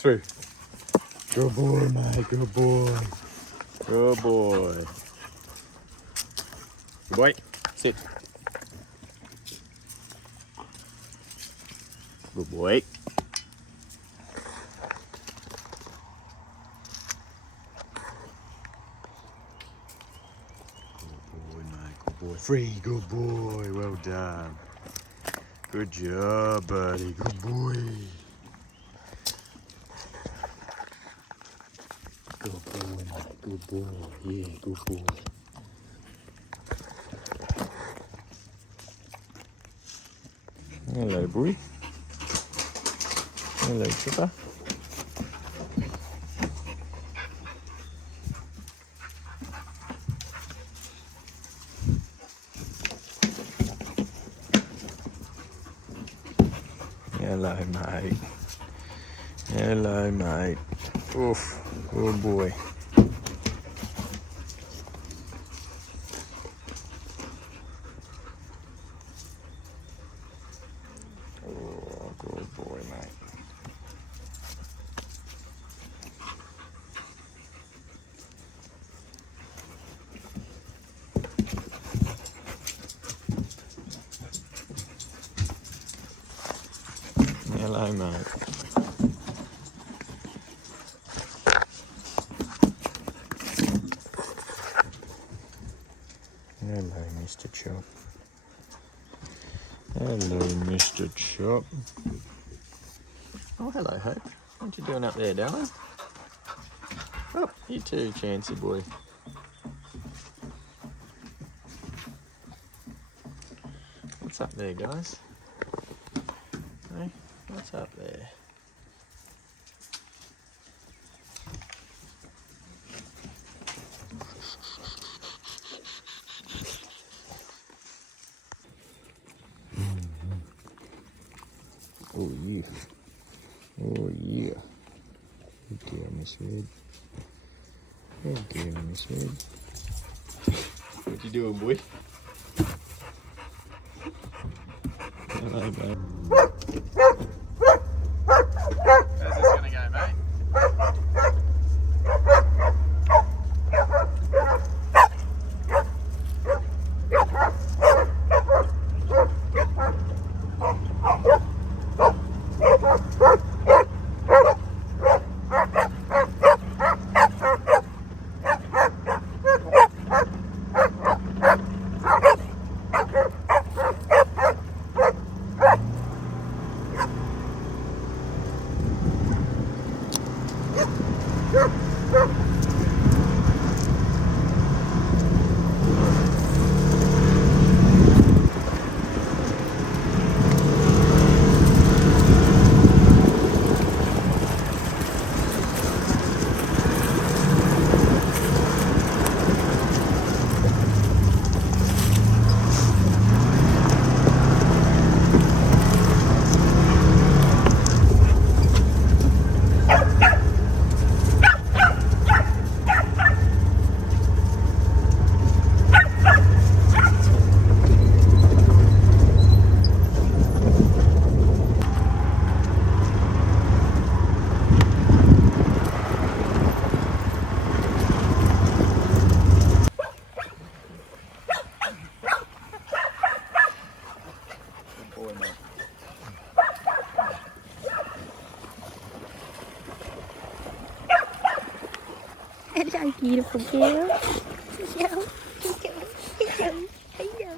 Through. Good boy, mate. Good boy. Good boy. Good boy. Sit. Good boy. Good boy. Free. Good boy. Well done. Good job, buddy. Good boy. Good boy, mate. Good boy. Yeah, good boy. Hello, boy. Hello, Chipper. Hello, mate. Hello, mate. Oof. Good boy. Oh, good boy, mate. Hello, mate. Hello, Mr. Chop. Hello, Mr. Chop. Oh, hello, Hope. What you doing up there, darling? Oh, you too, Chancy boy. What's up there, guys? Hey, what's up there? Oh, yeah. Oh, yeah. Good girl, Miss Red. Good girl, Miss Red. What you doing, boy? Hello, mate. How's this gonna go, mate? Hello, beautiful girl. Hello, hello, hello, hello.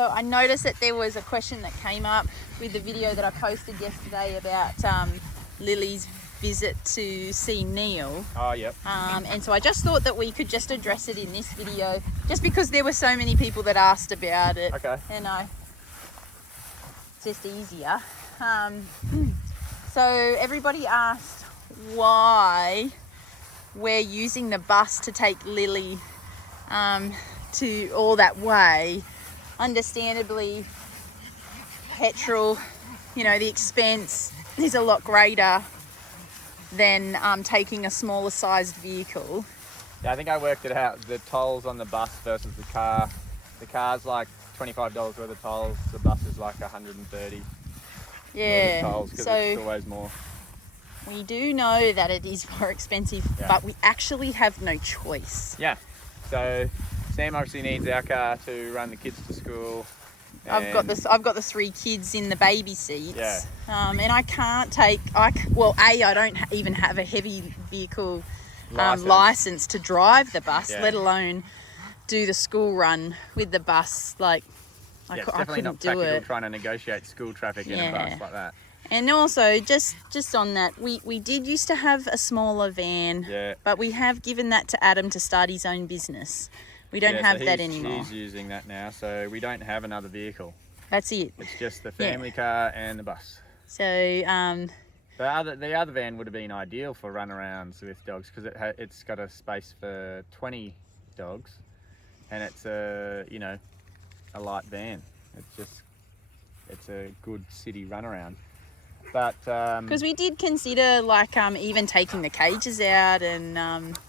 So I noticed that there was a question that came up with the video that I posted yesterday about Lily's visit to see Neil. Oh, yep. And so I just thought that we could just address it in this video, just because there were so many people that asked about it. Okay. You know, it's just easier. So everybody asked why we're using the bus to take Lily to all that way. Understandably, petrol, you know, the expense is a lot greater than taking a smaller sized vehicle. Yeah, I think I worked it out. The tolls on the bus versus the car. The car's like $25 worth of tolls. The bus is like 130. Yeah. Tolls, 'cause so it's always more. we do know that it is more expensive, Yeah. but we actually have no choice. Yeah. So Sam obviously needs our car to run the kids to school. I've got the 3 kids in the baby seats. Yeah. And I can't take. I don't even have a heavy vehicle license to drive the bus, Yeah. let alone do the school run with the bus. Like, Yeah, it's I definitely couldn't not do practical it. trying to negotiate school traffic in a Yeah. bus like that. And also, just on that, we did used to have a smaller van, Yeah. but we have given that to Adam to start his own business. We don't Yeah, have so that he's anymore. He's using that now, so we don't have another vehicle. That's it. It's just the family car and the bus. So, The other van would have been ideal for runarounds with dogs because it's got a space for 20 dogs, and it's a light van. It's a good city runaround. But because we did consider even taking the cages out and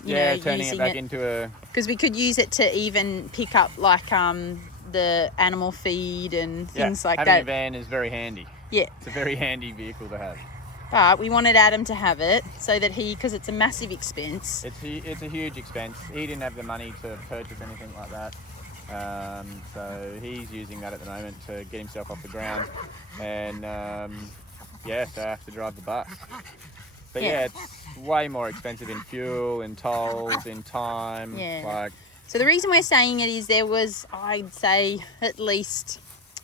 turning it back into a, because we could use it to even pick up the animal feed and things like having that. a van is very handy. Yeah. It's a very handy vehicle to have. But we wanted Adam to have it so that because it's a massive expense. It's a huge expense. He didn't have the money to purchase anything like that. So he's using that at the moment to get himself off the ground. And so I have to drive the bus. But it's way more expensive in fuel, in tolls, in time. Yeah. So the reason we're saying it is there was, I'd say, at least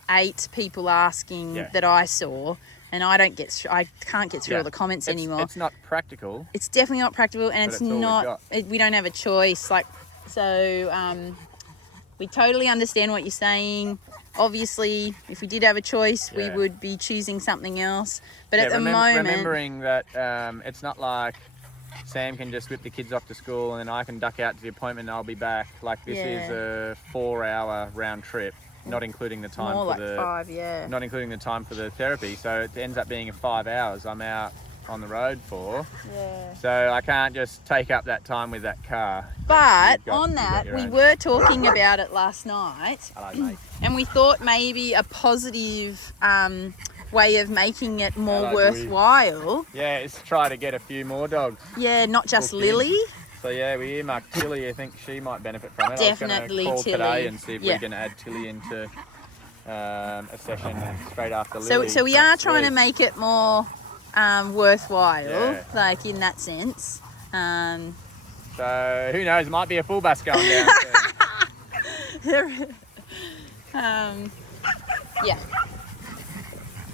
8 people asking that I saw, and I can't get through all the comments anymore. It's not practical. It's definitely not practical, and it's not. We don't have a choice. We totally understand what you're saying. Obviously, if we did have a choice, we would be choosing something else. But at the moment, remembering that it's not like Sam can just whip the kids off to school and then I can duck out to the appointment and I'll be back. Like this is a 4-hour round trip, not including the time more for like 5, not including the time for the therapy. So it ends up being 5 hours I'm out on the road for. Yeah. So I can't just take up that time with that car. But on that, we were talking about it last night. Hello, mate. And we thought maybe a positive way of making it more worthwhile. Yeah, is to try to get a few more dogs. Yeah, not just Lily. So we earmarked Tilly. I think she might benefit from it. Definitely I was going to call Tilly. today and see if we can add Tilly into a session straight after So Lily. so we are trying to make it more worthwhile, like in that sense. So who knows? It might be a full bus going down soon. Yeah.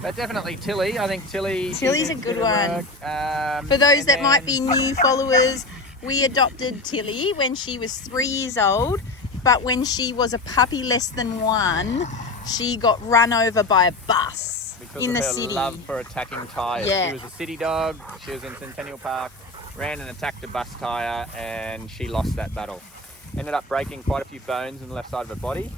But definitely Tilly. I think Tilly's a good one. For those that might be new followers, we adopted Tilly when she was 3 years old, but when she was a puppy less than 1, she got run over by a bus in the city. Because of her love for attacking tyres. Yeah. She was a city dog. She was in Centennial Park, ran and attacked a bus tyre, and she lost that battle. Ended up breaking quite a few bones in the left side of her body.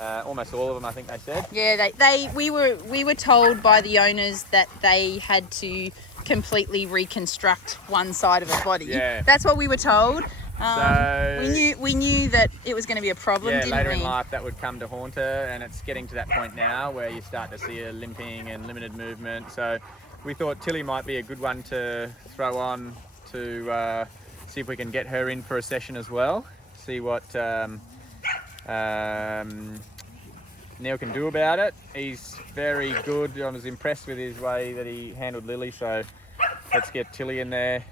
Almost all of them, I think they said. Yeah, we were told by the owners that they had to completely reconstruct one side of her body. Yeah. That's what we were told. We knew that it was going to be a problem, didn't we? Later in life that would come to haunt her, and it's getting to that point now where you start to see her limping and limited movement. So we thought Tilly might be a good one to throw on to see if we can get her in for a session as well. See what Neil can do about it. He's very good. I was impressed with his way that he handled Lily, so let's get Tilly in there.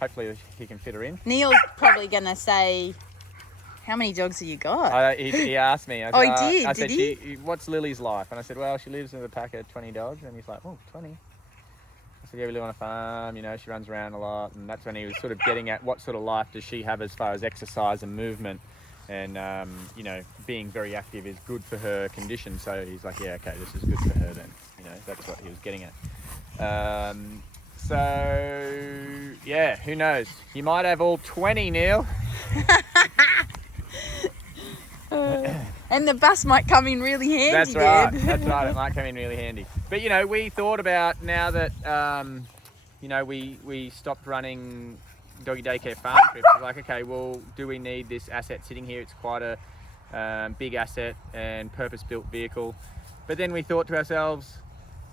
Hopefully he can fit her in. Neil's probably going to say How many dogs have you got? He asked me. I Oh, said, he did? I said, Did he? what's Lily's life? And I said, well, she lives with a pack of 20 dogs. And he's like, oh, 20. I said, yeah, we live on a farm. You know, she runs around a lot. And that's when he was sort of getting at what sort of life does she have as far as exercise and movement. And, you know, being very active is good for her condition. So he's like, yeah, okay, this is good for her then. You know, that's what he was getting at. So, yeah, who knows? You might have all 20, Neil. And the bus might come in really handy. That's right. Then. That's right. It might come in really handy. But you know, we thought about now that you know we stopped running doggy daycare farm trips. Like, okay, well, do we need this asset sitting here? It's quite a big asset and purpose-built vehicle. But then we thought to ourselves,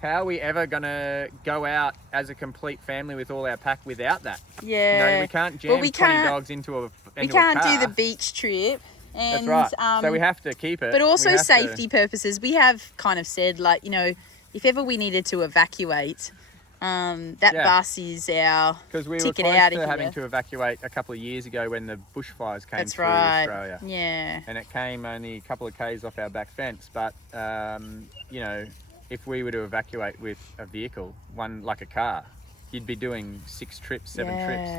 how are we ever gonna go out as a complete family with all our pack without that? Yeah. You know, we can't jam 20 dogs into a We can't car. do the beach trip. And, That's right. So we have to keep it. But also safety purposes. We have kind of said, like, you know, if ever we needed to evacuate, that bus is our ticket out of here. Because we were close to having to evacuate a couple of years ago when the bushfires came through Australia. Yeah. And it came only a couple of k's off our back fence. But, you know, if we were to evacuate with a vehicle, one like a car, you'd be doing 6 trips, 7 trips.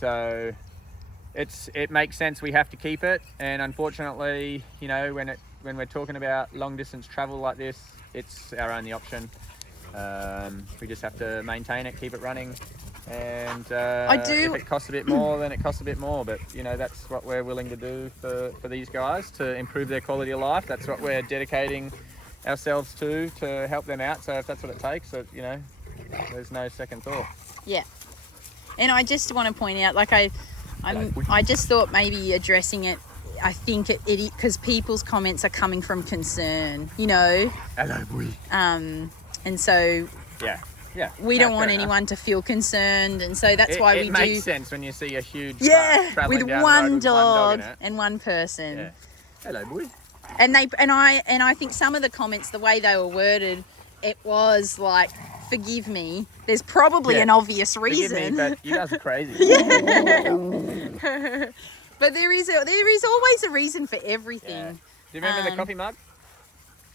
So it makes sense. We have to keep it, and unfortunately, you know, when we're talking about long distance travel like this, it's our only option. We just have to maintain it, keep it running, and if it costs a bit more, then it costs a bit more. But you know, that's what we're willing to do for these guys to improve their quality of life. That's what we're dedicating ourselves to help them out. So if that's what it takes, you know, there's no second thought. Yeah. And I just want to point out, like I just thought maybe addressing it, I think it because people's comments are coming from concern, you know. Hello, boy. And so we don't want anyone to feel concerned, and so that's why we do. It makes sense when you see a huge with one dog and one person. Yeah. Hello, boy. And I think some of the comments, the way they were worded, it was like, forgive me. There's probably an obvious reason. Forgive me, but you guys are crazy. But there is always a reason for everything. Yeah. Do you remember the coffee mug?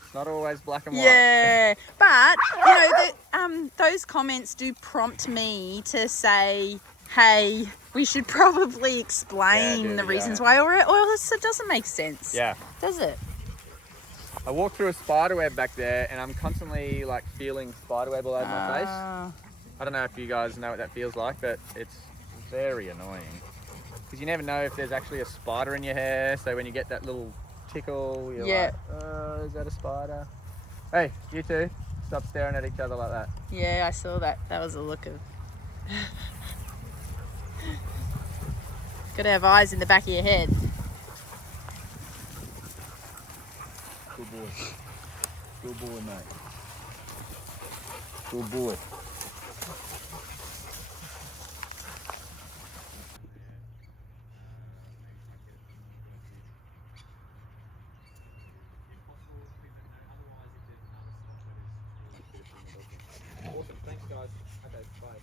It's not always black and white. Yeah, but you know those comments do prompt me to say, hey, we should probably explain the reasons why, or else it doesn't make sense. Yeah. Does it? I walk through a spider web back there, and I'm constantly like feeling spider web all over my face. I don't know if you guys know what that feels like, but it's very annoying. Because you never know if there's actually a spider in your hair, so when you get that little tickle, you're like, oh, is that a spider? Hey, you two, stop staring at each other like that. Yeah, I saw that. That was a look of... Got to have eyes in the back of your head. Good boy. Good boy, mate. Good boy. Awesome, thanks guys. Okay, bye.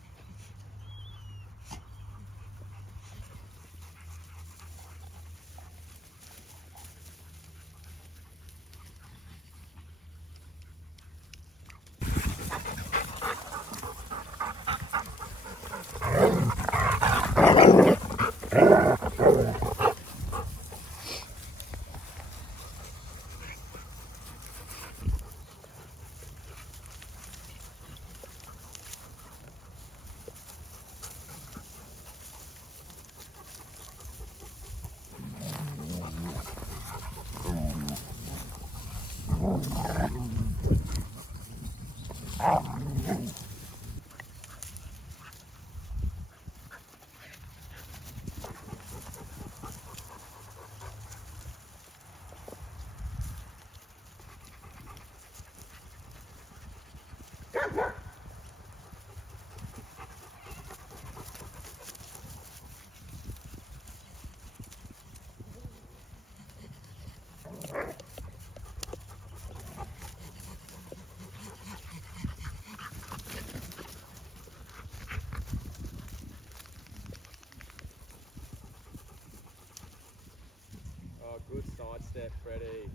Sidestep, Freddie.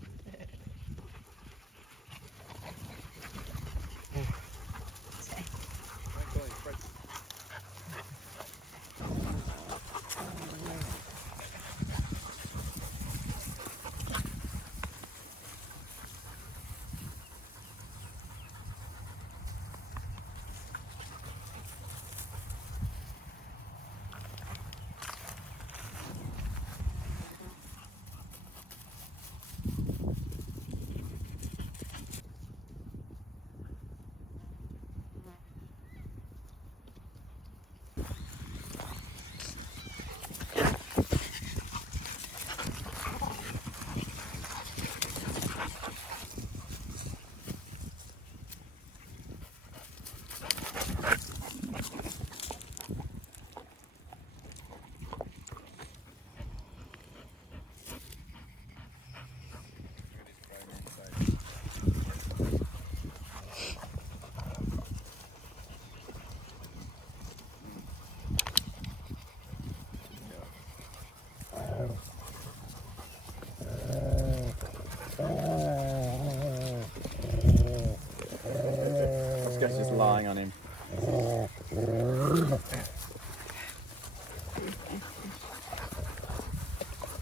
Don't call him Freddie. This guy's just lying on him.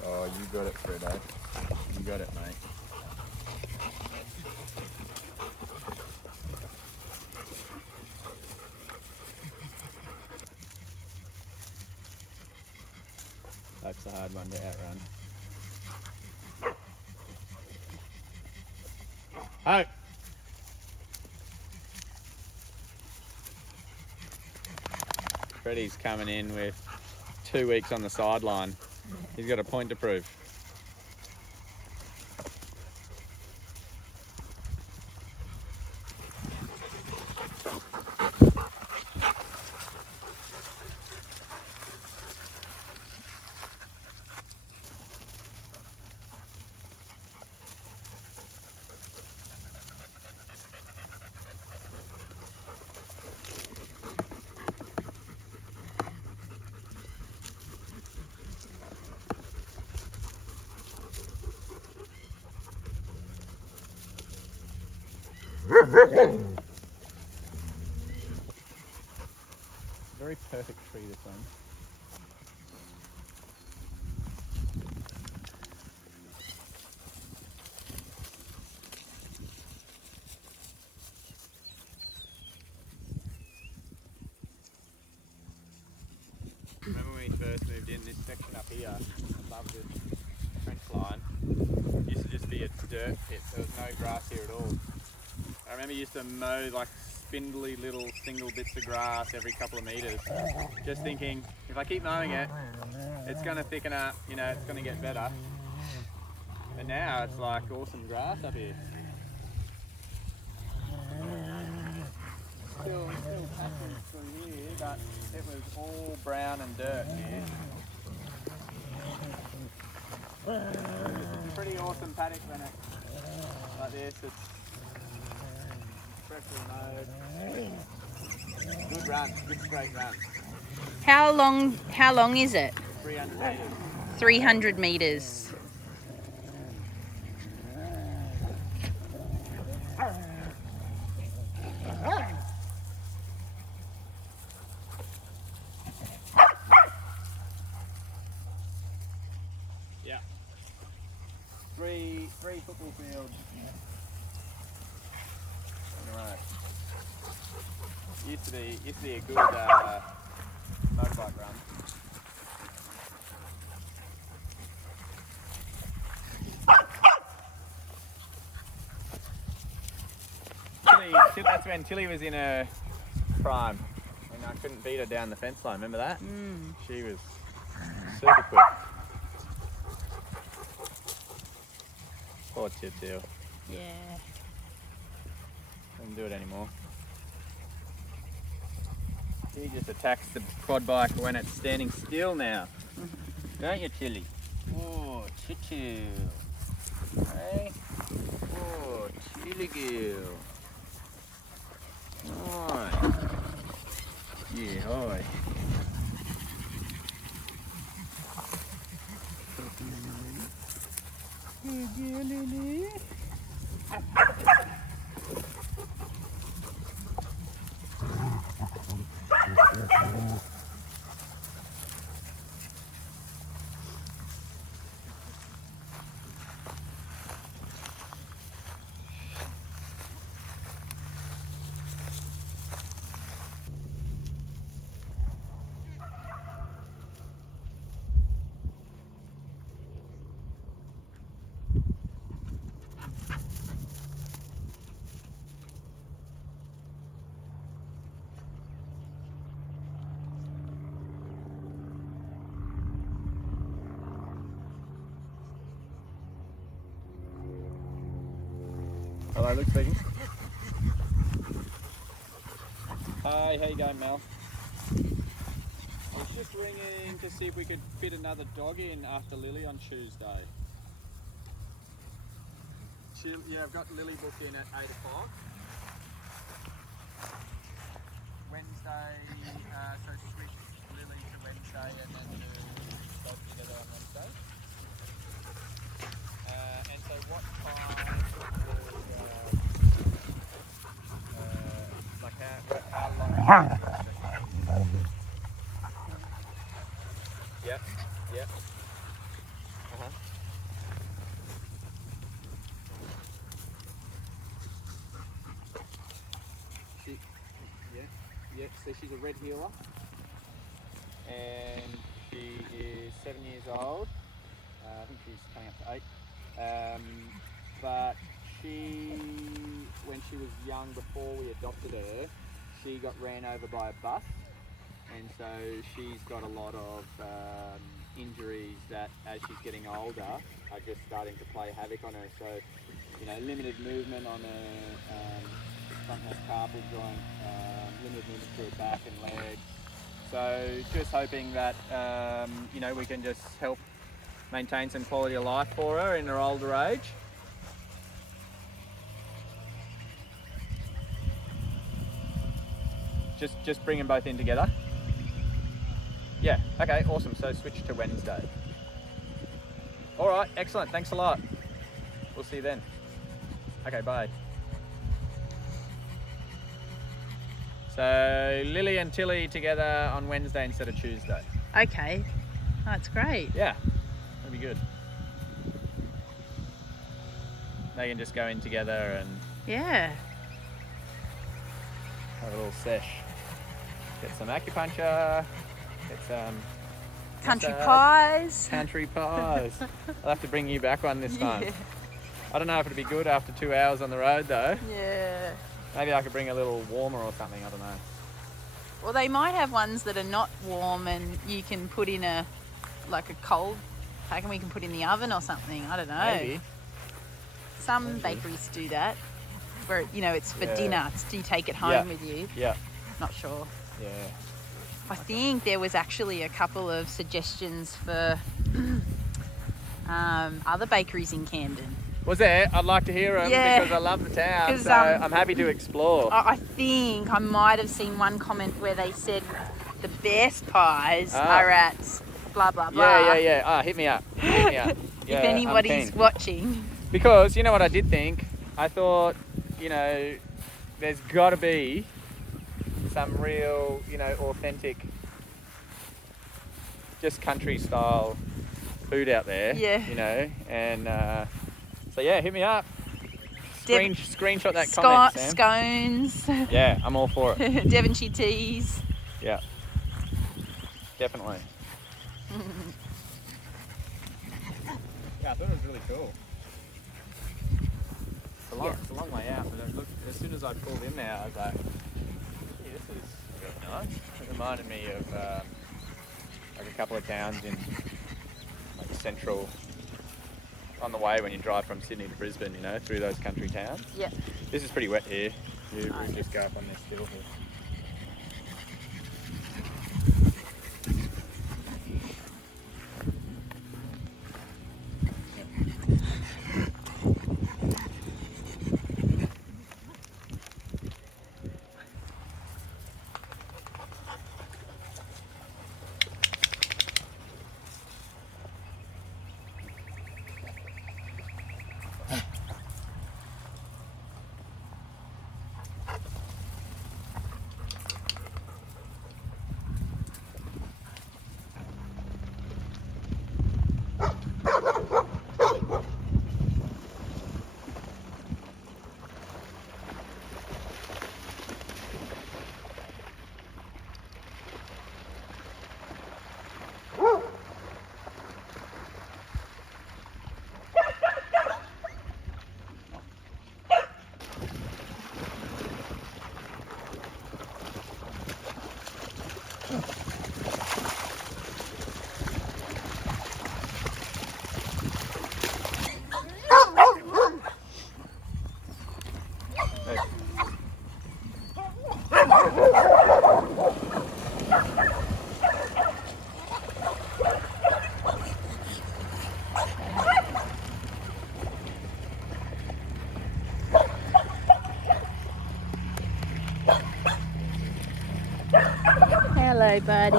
Oh, you got it, Fredo. You got it, mate. That's a hard one to outrun. Oh! Freddie's coming in with 2 weeks on the sideline. He's got a point to prove. Very perfect tree, this one. Remember when we first moved in, this section up here, above the trench line, used to just be a dirt pit. There was no grass here at all. I remember used to mow like spindly little single bits of grass every couple of metres. Just thinking, if I keep mowing it, it's going to thicken up, you know, it's going to get better. But now it's like awesome grass up here. Still patches through here, but it was all brown and dirt here. It's a pretty awesome paddock when it's like this. It's freshly mowed. Good run, good straight run. How long is it? 300 metres. 300 metres. Yeah. Three football fields. Right. Used to be a good motorbike run. That's when Tilly was in her prime, and I couldn't beat her down the fence line. Remember that? She was super quick. Poor Chip-Deal. Yeah. Doesn't do it anymore. He just attacks the quad bike when it's standing still now. Don't you, Tilly? Oh, Chip-Deal. Hey? Oh, Tilly girl. Oi. Yeah, oi. Good girl, Lily. Hello, Luke speaking. Hi, how you going, Mel? I was just ringing to see if we could fit another dog in after Lily on Tuesday. Yeah, I've got Lily booked in at 8 o'clock. Wednesday, so switch Lily to Wednesday and then do dog together on Wednesday. And so what time would, like how long? Yep, yep. Uh-huh. Yeah, so she's a red heeler. And she is 7 years old. I think she's coming up to 8. But when she was young, before we adopted her, she got ran over by a bus. And so she's got a lot of injuries that, as she's getting older, are just starting to play havoc on her. So, limited movement on her frontal carpal joint, limited movement through her back and legs. So just hoping that, we can just help maintain some quality of life for her in her older age. Just bring them both in together. Yeah, okay, awesome. So switch to Wednesday. All right, excellent. Thanks a lot. We'll see you then. Okay, bye. So Lily and Tilly together on Wednesday instead of Tuesday. Okay, that's great. Yeah, that'd be good. They can just go in together and Yeah. have a little sesh. Get some acupuncture, get some Country massage. pies. Country pies. I'll have to bring you back one this time. Yeah. I don't know if it'd be good after 2 hours on the road though. Yeah. Maybe I could bring a little warmer or something, I don't know. Well, they might have ones that are not warm and you can put in a cold pack and we can put in the oven or something. I don't know. Maybe. Some bakeries do that where, it's for dinner. Do you take it home Yeah. with you? Yeah. Not sure. Yeah. I think there was actually a couple of suggestions for other bakeries in Camden. Was there? I'd like to hear them Yeah. because I love the town, 'Cause, so I'm happy to explore. I think I might have seen one comment where they said the best pies are at blah, blah, blah. Yeah. Ah, hit me up. Hit me up. Yeah, If I'm anybody's keen. watching. Because, you know what I did think? I thought, there's got to be some real, authentic, just country style food out there. Yeah. And so yeah, hit me up. Screenshot that Scott, comment, Sam. scones. Yeah, I'm all for it. Devonshire teas. Yeah, definitely. Yeah, I thought it was really cool. It's a long way out, but look, as soon as I pulled in there, I was like, hey, this is really nice. It reminded me of a couple of towns in central, on the way when you drive from Sydney to Brisbane, through those country towns. Yeah. This is pretty wet here. We just go up on this hill here. Shadow buddy.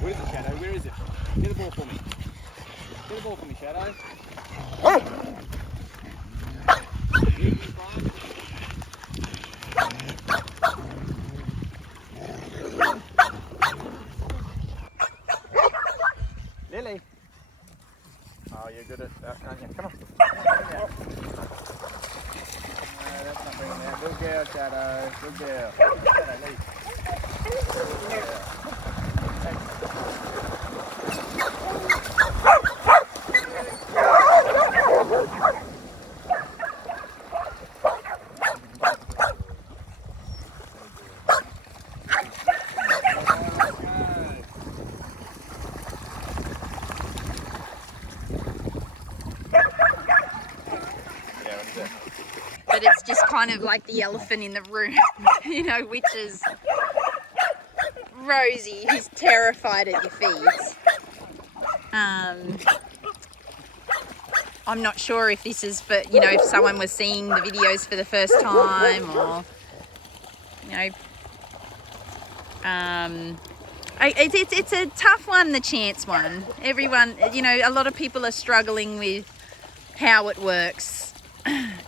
Where is it, Shadow? Where is it? Get the ball for me. Get the ball for me, Shadow. Lily. Oh, you're good at that, aren't you? Come on. No, that's not bringing it out. Good girl, Shadow. Good girl. Shadow, leave. Good girl. But it's just kind of like the elephant in the room, you know, which is Rosie, who's terrified at your feet. I'm not sure if this is for, you know, if someone was seeing the videos for the first time or, you know, it's a tough one, the chance one. Everyone, you know, a lot of people are struggling with how it works,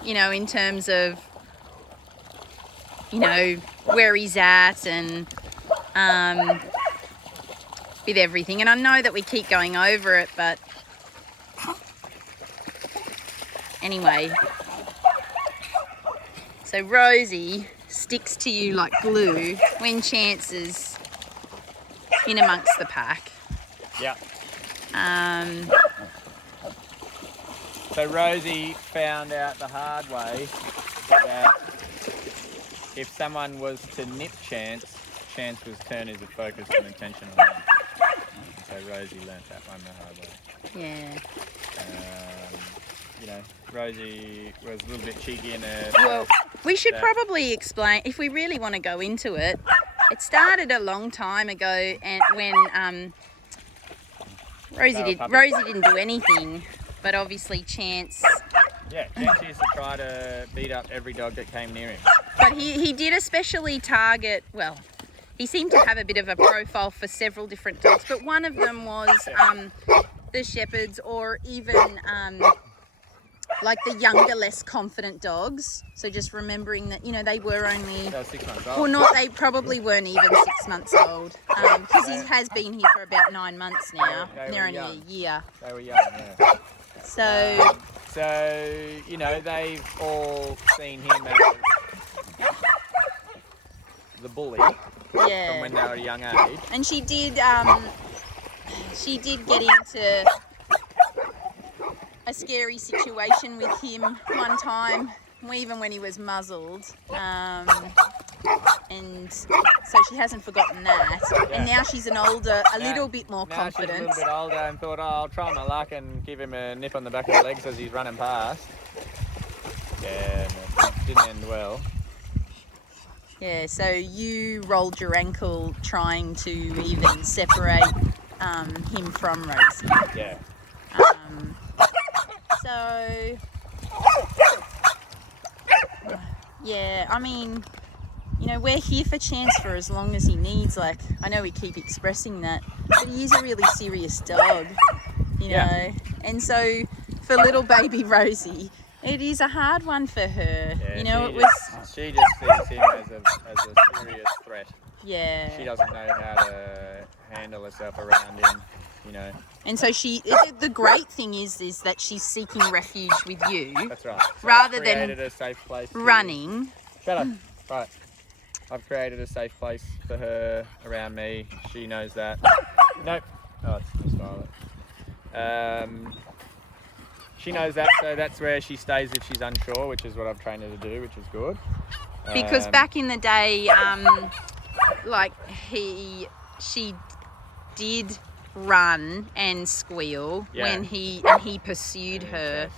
you know, in terms of, you know, where he's at and with everything. And I know that we keep going over it, but anyway. So Rosie sticks to you like glue when Chance is in amongst the pack. Yeah. So Rosie found out the hard way that if someone was to nip Chance, Chance was turn his focus and attention on him. So Rosie learnt that one the hard way. Yeah. You know, Rosie was a little bit cheeky in her. Well, we should probably explain, if we really want to go into it. It started a long time ago, and when Rosie didn't do anything, but obviously Chance. Yeah, Chance used to try to beat up every dog that came near him. But he did especially target. Well, he seemed to have a bit of a profile for several different dogs, but one of them was the shepherds, or even like the younger, less confident dogs. So just remembering that, you know, they were 6 months old. Well, not, they probably weren't even 6 months old, because he has been here for about 9 months now. They're only a year. They were young, yeah. So, you know, they've all seen him as the bully from when they were a young age. And she did get into a scary situation with him one time, even when he was muzzled, and so she hasn't forgotten that. And now she's an older, a little bit more confident. Now she's a little bit older and thought, oh, I'll try my luck and give him a nip on the back of the legs as he's running past. Yeah, no, it didn't end well. Yeah, so you rolled your ankle trying to even separate him from Rosie. Yeah. So, yeah, I mean, you know, we're here for Chance for as long as he needs. Like, I know we keep expressing that, but he is a really serious dog, you know. And so, for little baby Rosie, it is a hard one for her. Yeah, you know, she just sees him as a serious threat. Yeah. She doesn't know how to handle herself around him, you know. And so the great thing is that she's seeking refuge with you. That's right. So rather I've created than a safe place running. Shut up. Right. I've created a safe place for her around me. She knows that. Nope. Oh, it's Miss Violet. She knows that, so that's where she stays if she's unsure, which is what I've trained her to do, which is good. Because back in the day, like she did run and squeal when he pursued her.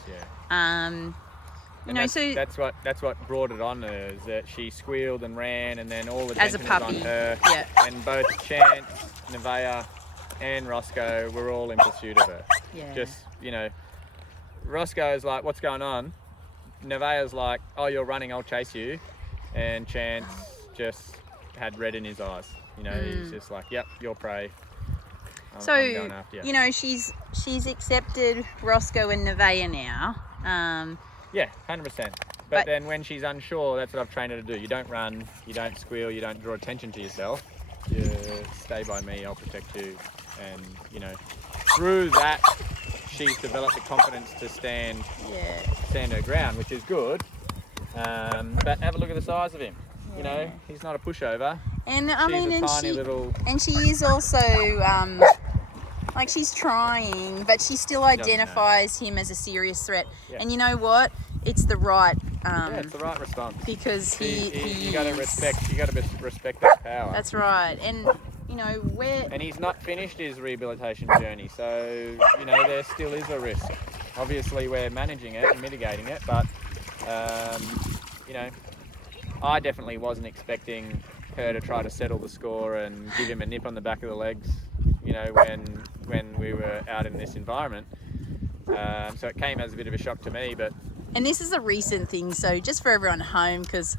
And that's what brought it on her, is that she squealed and ran, and then all the as a attention was puppy, on her. yeah. And both Chance, Nevaeh, and Roscoe were all in pursuit of her. Yeah. Just, Roscoe's like, what's going on? Nevaeh's like, oh, you're running, I'll chase you. And Chance just had red in his eyes. He's just like, yep, you're prey. I'm going after you. She's accepted Roscoe and Nevaeh now. Yeah, 100%. But then when she's unsure, that's what I've trained her to do. You don't run, you don't squeal, you don't draw attention to yourself. You stay by me, I'll protect you. And, through that, she's developed the confidence to stand her ground, which is good. But have a look at the size of him. He's not a pushover. And She's she is also she's trying, but she still identifies him as a serious threat. Yeah. And you know what? It's the right. It's the right response. Because you got to respect. You got to respect that power. That's right. And And he's not finished his rehabilitation journey, so there still is a risk. Obviously, we're managing it and mitigating it, but I definitely wasn't expecting her to try to settle the score and give him a nip on the back of the legs, when we were out in this environment. So it came as a bit of a shock to me, but. And this is a recent thing, so just for everyone at home, because.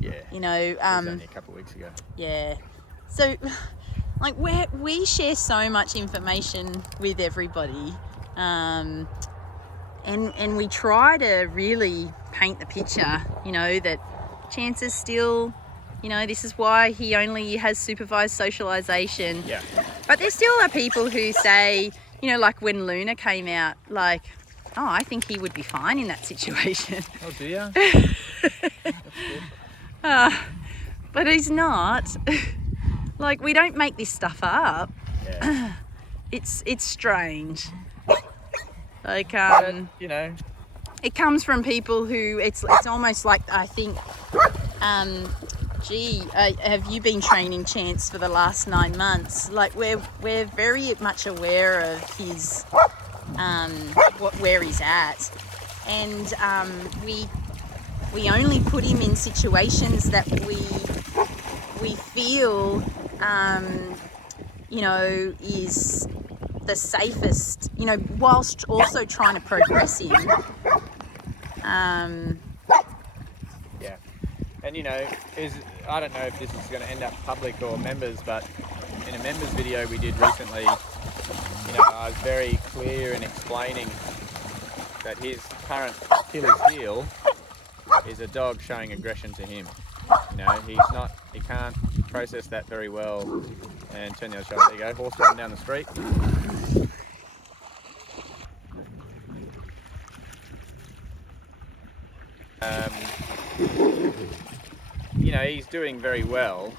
Yeah. It was only a couple of weeks ago. Yeah. So, we share so much information with everybody, and we try to really paint the picture, that Chance is still, this is why he only has supervised socialisation. Yeah. But there still are people who say, like when Luna came out, oh, I think he would be fine in that situation. Oh, do you? That's good. But he's not. We don't make this stuff up. Yeah. It's strange. But, it comes from people who it's almost like, I think, have you been training Chance for the last 9 months? We're very much aware of his where he's at, and we only put him in situations that we feel is the safest, whilst also trying to progress him. Yeah. And I don't know if this is going to end up public or members, but in a members video we did recently, I was very clear in explaining that his current Achilles heel is a dog showing aggression to him. He can't process that very well. And turn the other shoulder. There you go, horse running down the street. He's doing very well,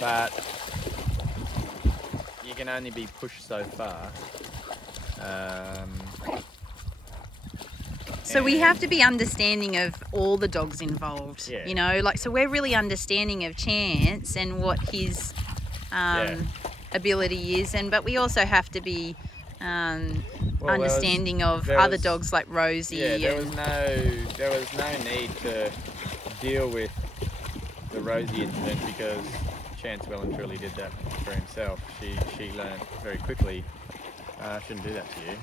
but you can only be pushed so far. So we have to be understanding of all the dogs involved. Yeah. So we're really understanding of Chance and what his ability is, but we also have to be understanding of other dogs like Rosie. Yeah, there was no need to deal with the Rosie incident, because Chance well and truly did that for himself. She learned very quickly, I shouldn't do that to you.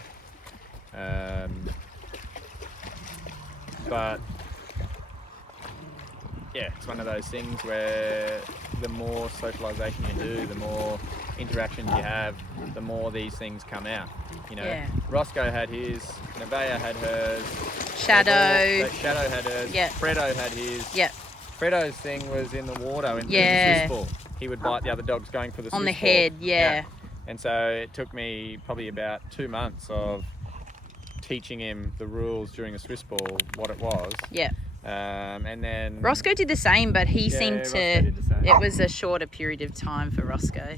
But yeah, it's one of those things where the more socialisation you do, the more interactions you have, the more these things come out. Roscoe had his, Nevaeh had hers, Shadow had hers, Fredo had his. Yeah. Fredo's thing was in the water in the Swiss ball. He would bite the other dogs going for the Swiss ball. On the head, yeah. And so it took me probably about 2 months of teaching him the rules during the Swiss ball, what it was. Yeah. And then Roscoe did the same, but he seemed to. Did the same. It was a shorter period of time for Roscoe.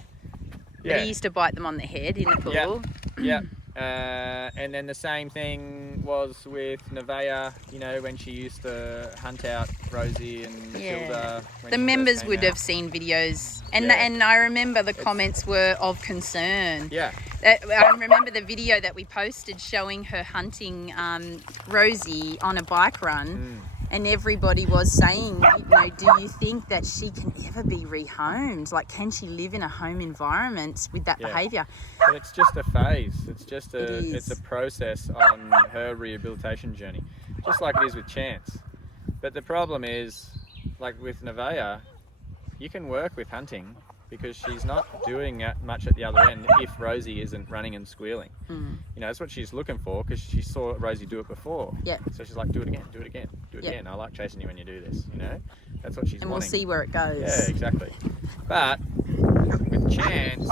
But he used to bite them on the head in the pool. Yeah. And then the same thing was with Nevaeh, you know, when she used to hunt out Rosie and Matilda. When The she members first would came have out. seen videos, and Yeah. and I remember the comments were of concern. Yeah. I remember the video that we posted showing her hunting Rosie on a bike run, and everybody was saying, you know, do you think that she can ever be rehomed? Like, can she live in a home environment with that behaviour? But it's just a phase. It's just It it's a is. process on her rehabilitation journey, just like it is with Chance. But the problem is, like with Nevaeh, you can work with hunting because she's not doing much at the other end if Rosie isn't running and squealing. You know, that's what she's looking for because she saw Rosie do it before. Yeah. So she's like, do it again, do it again, do it again. I like chasing you when you do this, you know? That's what she's And wanting. we'll see where it goes. Yeah, exactly. But with Chance,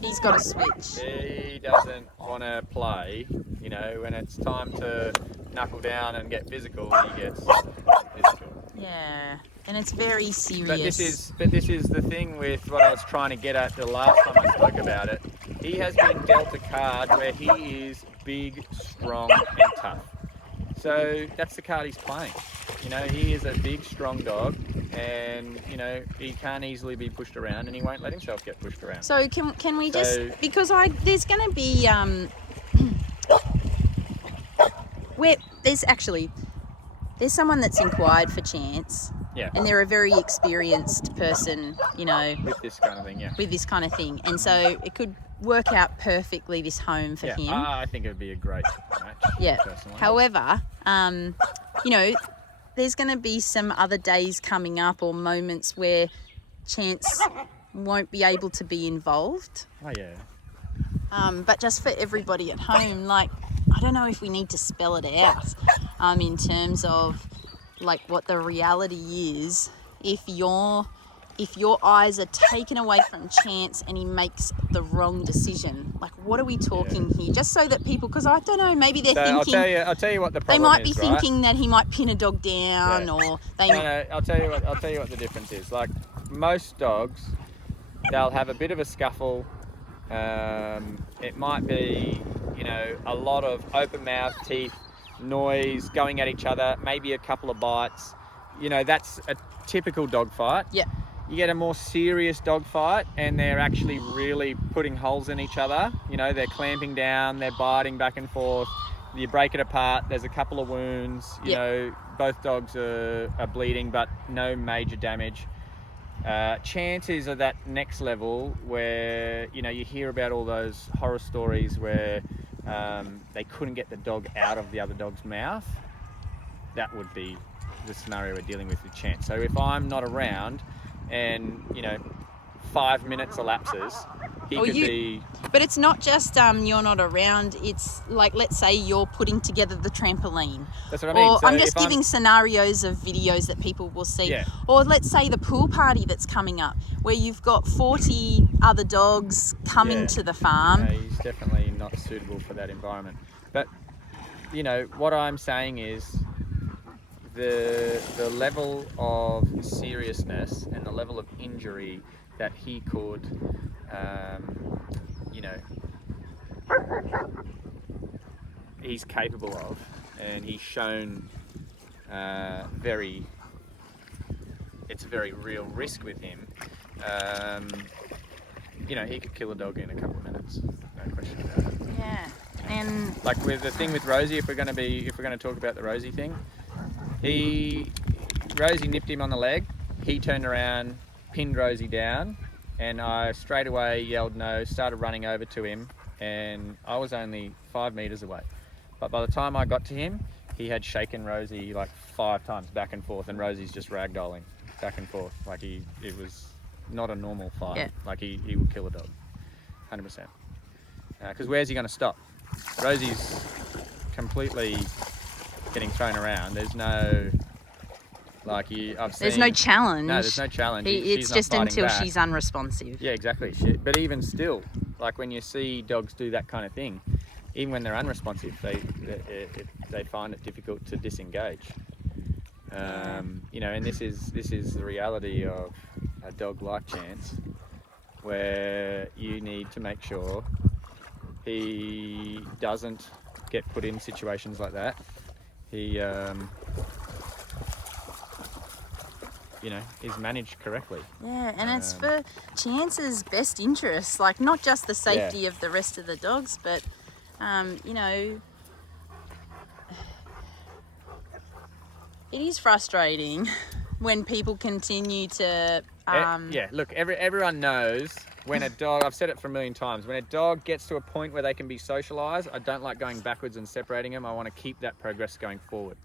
He's got a switch. he doesn't want to play. You know, when it's time to knuckle down and get physical, he gets physical. Yeah, and it's very serious. But this is the thing with what I was trying to get at the last time I spoke about it. He has been dealt a card where he is big, strong, and tough. So that's the card he's playing. You know, he is a big, strong dog, and you know he can't easily be pushed around, and he won't let himself get pushed around. So can we just, So- because there's going to be there's someone that's inquired for Chance, Yeah. and they're a very experienced person, you know, With this kind of thing, yeah. with this kind of thing, and so it could work out perfectly, this home for Yeah, him. I think it would be a great match. Yeah. Personally. However, you know, there's going to be some other days coming up or moments where Chance won't be able to be involved. Oh yeah. But just for everybody at home, like, I don't know if we need to spell it out in terms of like what the reality is if your eyes are taken away from Chance and he makes the wrong decision. Like, what are we talking here? Just so that people, because I don't know, maybe they're So thinking I'll tell you what the they problem might is, be right? thinking that he might pin a dog down, Yeah. or they. No, I'll tell you what the difference is. Like most dogs, they'll have a bit of a scuffle. It might be, you know, a lot of open mouth, teeth, noise, going at each other, maybe a couple of bites. You know, that's a typical dog fight. Yeah. You get a more serious dog fight and they're actually really putting holes in each other. You know, they're clamping down, they're biting back and forth. You break it apart, there's a couple of wounds. You know, both dogs are bleeding, but no major damage. Chances are that next level where, you know, you hear about all those horror stories where they couldn't get the dog out of the other dog's mouth. That would be the scenario we're dealing with Chance. So if I'm not around and, you know, 5 minutes elapses, he could be... But it's not just you're not around, it's like, let's say you're putting together the trampoline. That's what I mean. Or So I'm just if giving scenarios of videos that people will see. Yeah. Or let's say the pool party that's coming up, where you've got 40 other dogs coming to the farm. No, he's definitely not suitable for that environment. But, you know, what I'm saying is the level of seriousness and the level of injury that he could, you know, he's capable of, and he's shown it's a very real risk with him. You know, he could kill a dog in a couple of minutes, no question about it. Yeah. And Like with the thing with Rosie, if we're going to talk about the Rosie thing, Rosie nipped him on the leg. He turned around, pinned Rosie down, and I straight away yelled no, started running over to him, and I was only 5 meters away. But by the time I got to him, he had shaken Rosie like 5 times back and forth, and Rosie's just ragdolling back and forth. Like it was not a normal fight. Yeah. Like he would kill a dog, 100%. Because where's he going to stop? Rosie's completely getting thrown around. There's no, like there's no challenge. No, there's no challenge. It's She's not just fighting until back. she's unresponsive. Yeah, exactly. But even still, like when you see dogs do that kind of thing, even when they're unresponsive, they find it difficult to disengage. You know, and this is the reality of a dog like Chance, where you need to make sure he doesn't get put in situations like that. He, is managed correctly. Yeah, and it's for Chance's best interest, like not just the safety of the rest of the dogs, but, it is frustrating when people continue to... Look, everyone knows when a dog, I've said it for a million times, when a dog gets to a point where they can be socialised, I don't like going backwards and separating them. I want to keep that progress going forward.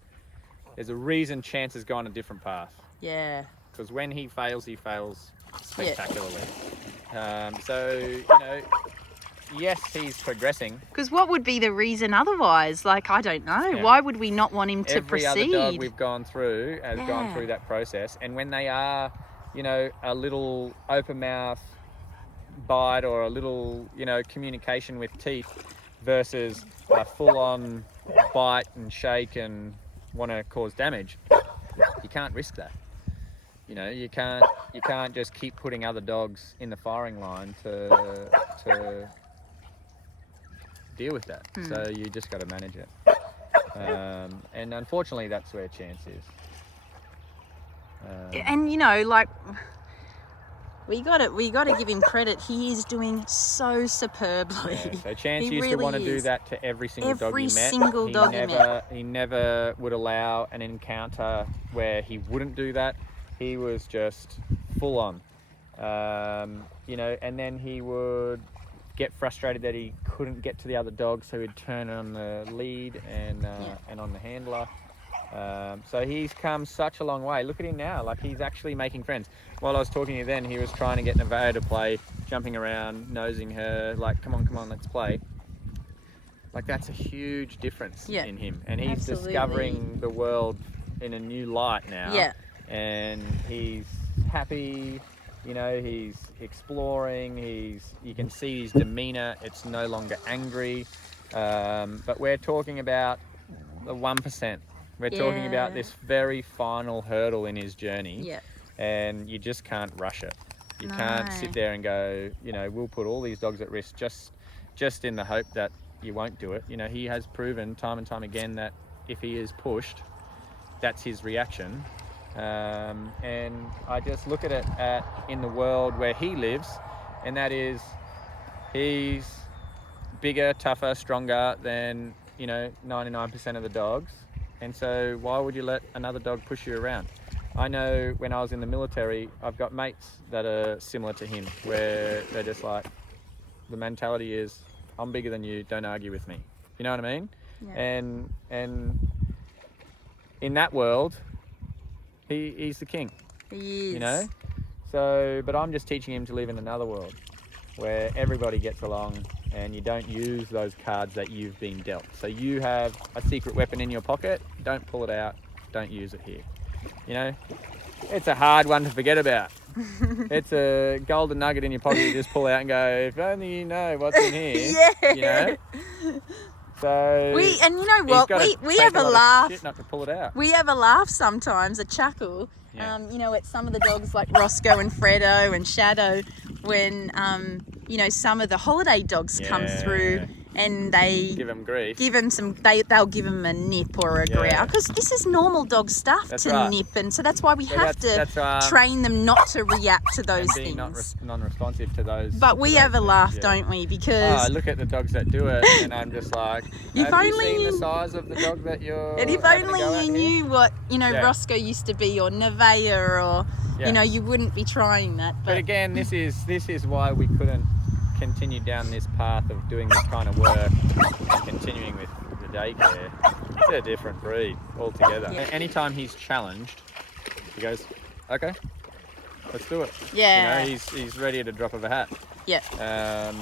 There's a reason Chance has gone a different path. Yeah. Because when he fails spectacularly. Yes, he's progressing. Because what would be the reason otherwise? Like, I don't know. Yeah. Why would we not want him to proceed? Every other dog we've gone through has gone through that process. And when they are, a little open mouth bite or a little, communication with teeth versus a full-on bite and shake and want to cause damage, you can't risk that. You can't just keep putting other dogs in the firing line to deal with that. So you just got to manage it. And unfortunately, that's where Chance is. And we got to give him credit. He is doing so superbly. Yeah, so Chance used to want to do that to every single dog he met. Single dog he met. He never would allow an encounter where he wouldn't do that. He was just full on, and then he would get frustrated that he couldn't get to the other dog, so he'd turn on the lead and on the handler. So he's come such a long way. Look at him now, like he's actually making friends. While I was talking to you then, he was trying to get Nevaeh to play, jumping around, nosing her, like, come on, let's play. Like, that's a huge difference in him. And he's discovering the world in a new light now. Yeah. And he's happy, he's exploring, you can see his demeanour, it's no longer angry. But we're talking about the 1%. We're talking about this very final hurdle in his journey. Yeah. And you just can't rush it. You can't sit there and go, we'll put all these dogs at risk just in the hope that you won't do it. He has proven time and time again that if he is pushed, that's his reaction. And I just look at it in the world where he lives, and that is he's bigger, tougher, stronger than 99% of the dogs. And so why would you let another dog push you around? I know when I was in the military, I've got mates that are similar to him, where they're just like, the mentality is, I'm bigger than you, don't argue with me. You know what I mean? Yeah. And in that world, he's the king. He is. So, but I'm just teaching him to live in another world where everybody gets along and you don't use those cards that you've been dealt. So you have a secret weapon in your pocket, don't pull it out, don't use it here. It's a hard one to forget about. It's a golden nugget in your pocket you just pull out and go, if only you know what's in here. So we have a laugh. Shit not to pull it out. We have a laugh sometimes, a chuckle. Yeah. At some of the dogs like Roscoe and Fredo and Shadow, when some of the holiday dogs come through and they give them grief. They'll give them a nip or a growl, because this is normal dog stuff nip, and so that's why we have to train them not to react to those things. Non-responsive to those. But we have a laugh, don't we? Because I look at the dogs that do it, and I'm just like, have you seen the size of the dog that you're? And if only you knew what Roscoe used to be, or Nevaeh, or you wouldn't be trying that. But again, this is why we couldn't continue down this path of doing this kind of work and continuing with the daycare. It's a different breed altogether. Yeah. Anytime he's challenged, he goes, okay, let's do it. Yeah. He's ready at a drop of a hat. Yeah.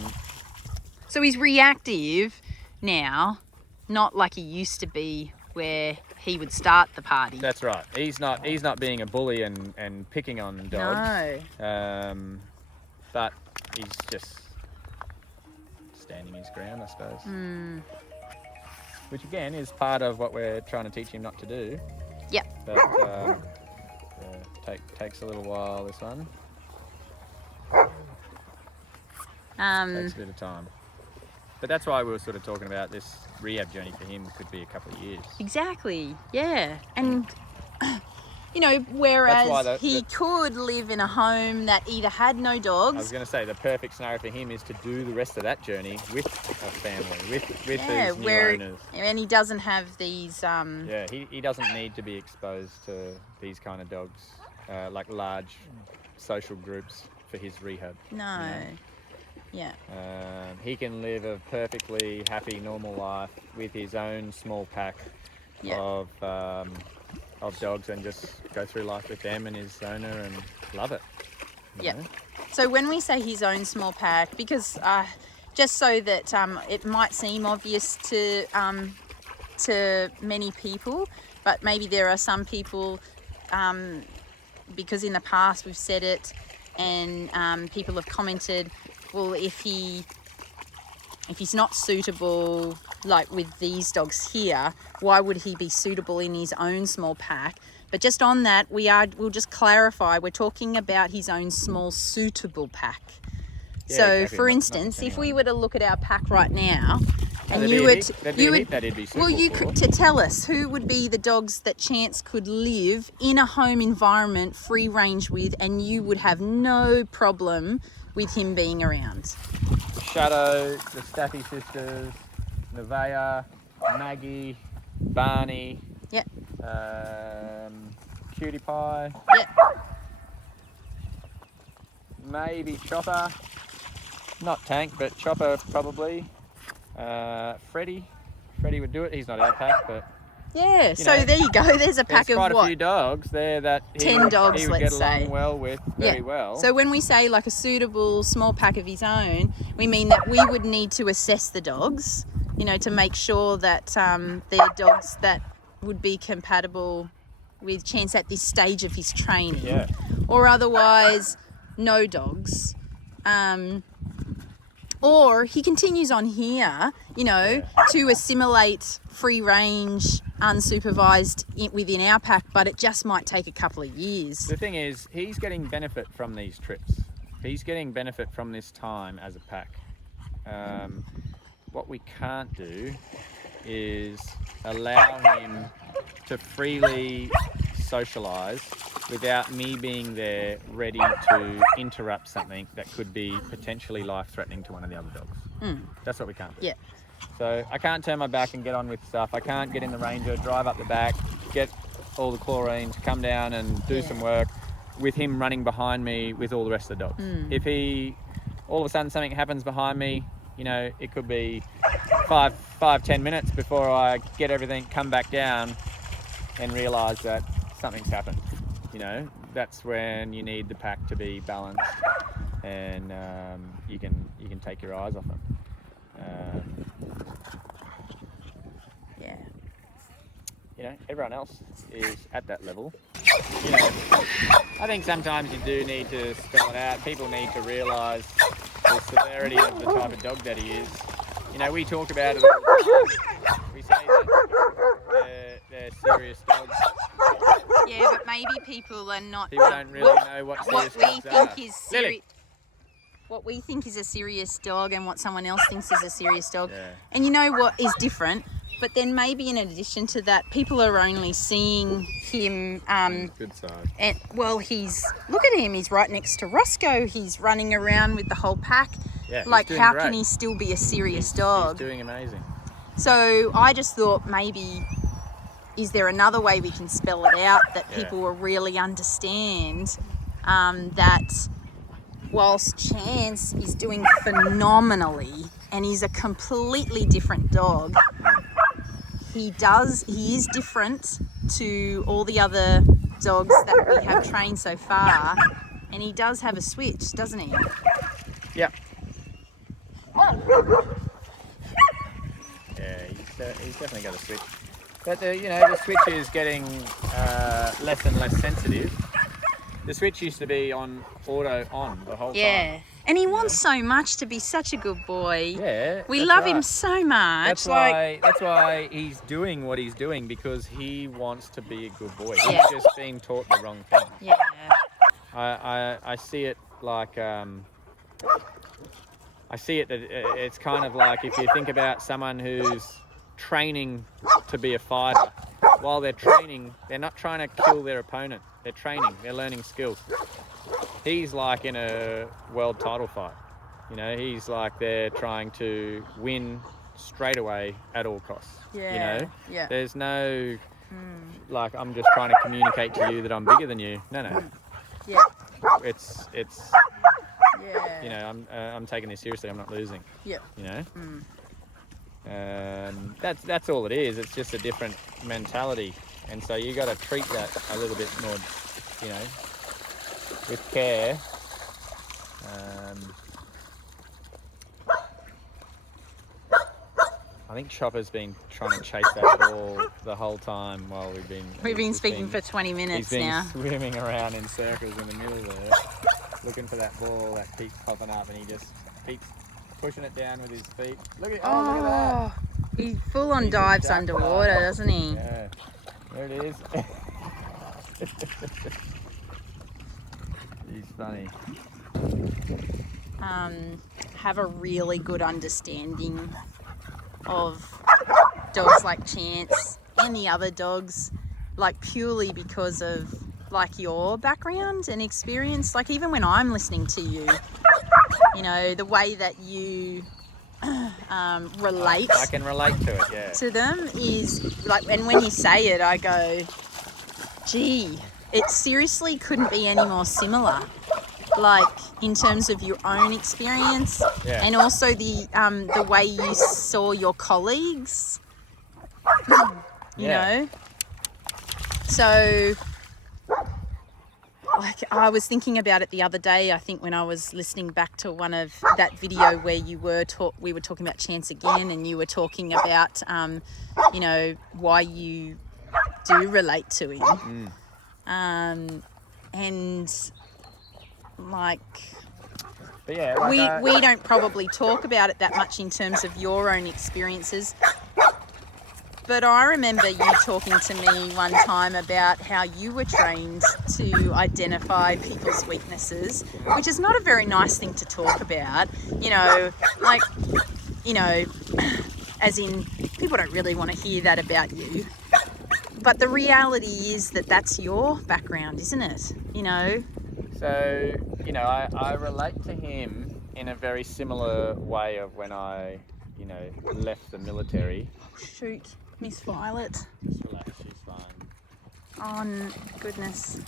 So he's reactive now, not like he used to be, where he would start the party. That's right. He's not being a bully and picking on dogs. No. But he's just standing his ground, I suppose. Which again is part of what we're trying to teach him not to do. Yep. But takes a little while, this one. Takes a bit of time. But that's why we were sort of talking about this rehab journey for him could be a couple of years. Exactly. Yeah. And you know, That's whereas why he could live in a home that either had no dogs. I was going to say the perfect scenario for him is to do the rest of that journey with a family, with these new owners. And he doesn't have these. Yeah, he doesn't need to be exposed to these kind of dogs, like large social groups for his rehab. No. You know? Yeah. He can live a perfectly happy, normal life with his own small pack of dogs and just go through life with them and his owner and love it. Yeah. know? So when we say his own small pack, because just so that it might seem obvious to many people, but maybe there are some people, because in the past we've said it and people have commented, well, if he's not suitable, like with these dogs here, why would he be suitable in his own small pack? But just on that, we'll just clarify, we're talking about his own small suitable pack. Yeah, So exactly. for Not instance, just if we anyone. were to look at our pack right now, and There'd you be a were heap- there'd be a heap that he'd be well, suitable you for. could to tell us who would be the dogs that Chance could live in a home environment, free range with, and you would have no problem with him being around. Shadow, the Staffy sisters, Nevaeh, Maggie, Barney, Yep. Cutie Pie, Yep. maybe Chopper, not Tank, but Chopper probably. Freddie would do it. He's not our pack, but Yeah. So know, there you go. There's a pack there's of quite what? a few dogs there that 10 dogs, he would let's get along say. well with very well. So when we say like a suitable small pack of his own, we mean that we would need to assess the dogs, you know, to make sure that they're dogs that would be compatible with Chance at this stage of his training. Yeah. Or otherwise, no dogs. Or he continues on here, you know, to assimilate free range, unsupervised within our pack, but it just might take a couple of years. The thing is, he's getting benefit from these trips. He's getting benefit from this time as a pack. What we can't do is allow him to freely socialise without me being there ready to interrupt something that could be potentially life-threatening to one of the other dogs. That's what we can't do. Yeah. So I can't turn my back and get on with stuff. I can't get in the Ranger, drive up the back, get all the chlorine to come down and do some work with him running behind me with all the rest of the dogs. If all of a sudden something happens behind me, you know, it could be 5-10 minutes before I get everything, come back down and realise that something's happened. You know, that's when you need the pack to be balanced and you can take your eyes off them. Yeah. You know, everyone else is at that level. You know, I think sometimes you do need to spell it out. People need to realise the severity of the type of dog that he is. You know, we talk about it all the time. We say that they're serious dogs. Yeah, but maybe people are not. People don't really know what serious what we dogs are. think is Lily. serious. What we think is a serious dog and what someone else thinks is a serious dog. Yeah. And you know what is different? But then maybe in addition to that, people are only seeing him. Good side. And well, look at him. He's right next to Roscoe. He's running around with the whole pack. Yeah, he's like, doing how great. can he still be a serious dog? He's doing amazing. So I just thought maybe, is there another way we can spell it out that people will really understand that whilst Chance is doing phenomenally and he's a completely different dog, he is different to all the other dogs that we have trained so far, and he does have a switch, doesn't he? Yeah. Yeah, he's definitely got a switch. But the switch is getting less and less sensitive. The switch used to be on auto on the whole time. And he wants so much to be such a good boy. Yeah. We that's love right. him so much. That's why he's doing what he's doing, because he wants to be a good boy. Yeah. He's just been taught the wrong thing. Yeah. I see it like I see it that it's kind of like if you think about someone who's training to be a fighter. While they're training, they're not trying to kill their opponent. They're training. They're learning skills. He's like in a world title fight. You know, he's like they're trying to win straight away at all costs. Yeah. You know? Yeah. There's no, like, I'm just trying to communicate to you that I'm bigger than you. No. Yeah. It's Yeah. you know, I'm taking this seriously. I'm not losing. Yeah. You know? That's all it is. It's just a different mentality. And so you got to treat that a little bit more, you know, with care. I think Chopper's been trying to chase that ball the whole time while we've been speaking for 20 minutes now. He's been swimming around in circles in the middle there, looking for that ball that keeps popping up, and he just keeps pushing it down with his feet. Look at that! He full on dives underwater, doesn't he? Yeah, there it is. He's funny. Have a really good understanding of dogs like Chance and the other dogs, like purely because of like your background and experience. Like even when I'm listening to you, you know, the way that you relate. I can relate to it, yeah. To them is like, and when you say it, I go, gee, it seriously couldn't be any more similar. Like in terms of your own experience, and also the way you saw your colleagues, you know. So, like I was thinking about it the other day. I think when I was listening back to one of that video where we were talking about Chance again, and you were talking about, you know, why you do relate to him, and. Like, but yeah, like we don't probably talk about it that much in terms of your own experiences, but I remember you talking to me one time about how you were trained to identify people's weaknesses, which is not a very nice thing to talk about, you know, like, you know, as in people don't really want to hear that about you, but the reality is that that's your background, isn't it, you know? So, you know, I relate to him in a very similar way of when I, you know, left the military. Shoot, Miss Violet. Just relax, she's fine. Oh, goodness.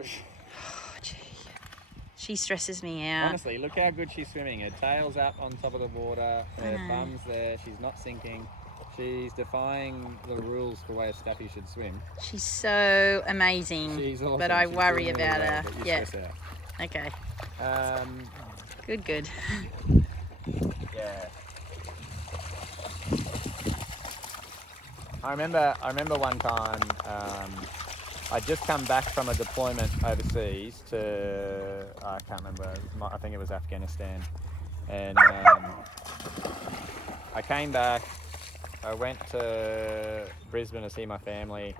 Oh, gee. She stresses me out. Honestly, look how good she's swimming. Her tail's up on top of the water, her bum's there, she's not sinking. She's defying the rules for way a staffy should swim. She's so amazing. She's awesome. But I she's worry really about well, her. but you Yeah. stress out. Okay. Good. Yeah. I remember one time I'd just come back from a deployment overseas to I can't remember. I think it was Afghanistan, and I came back. I went to Brisbane to see my family,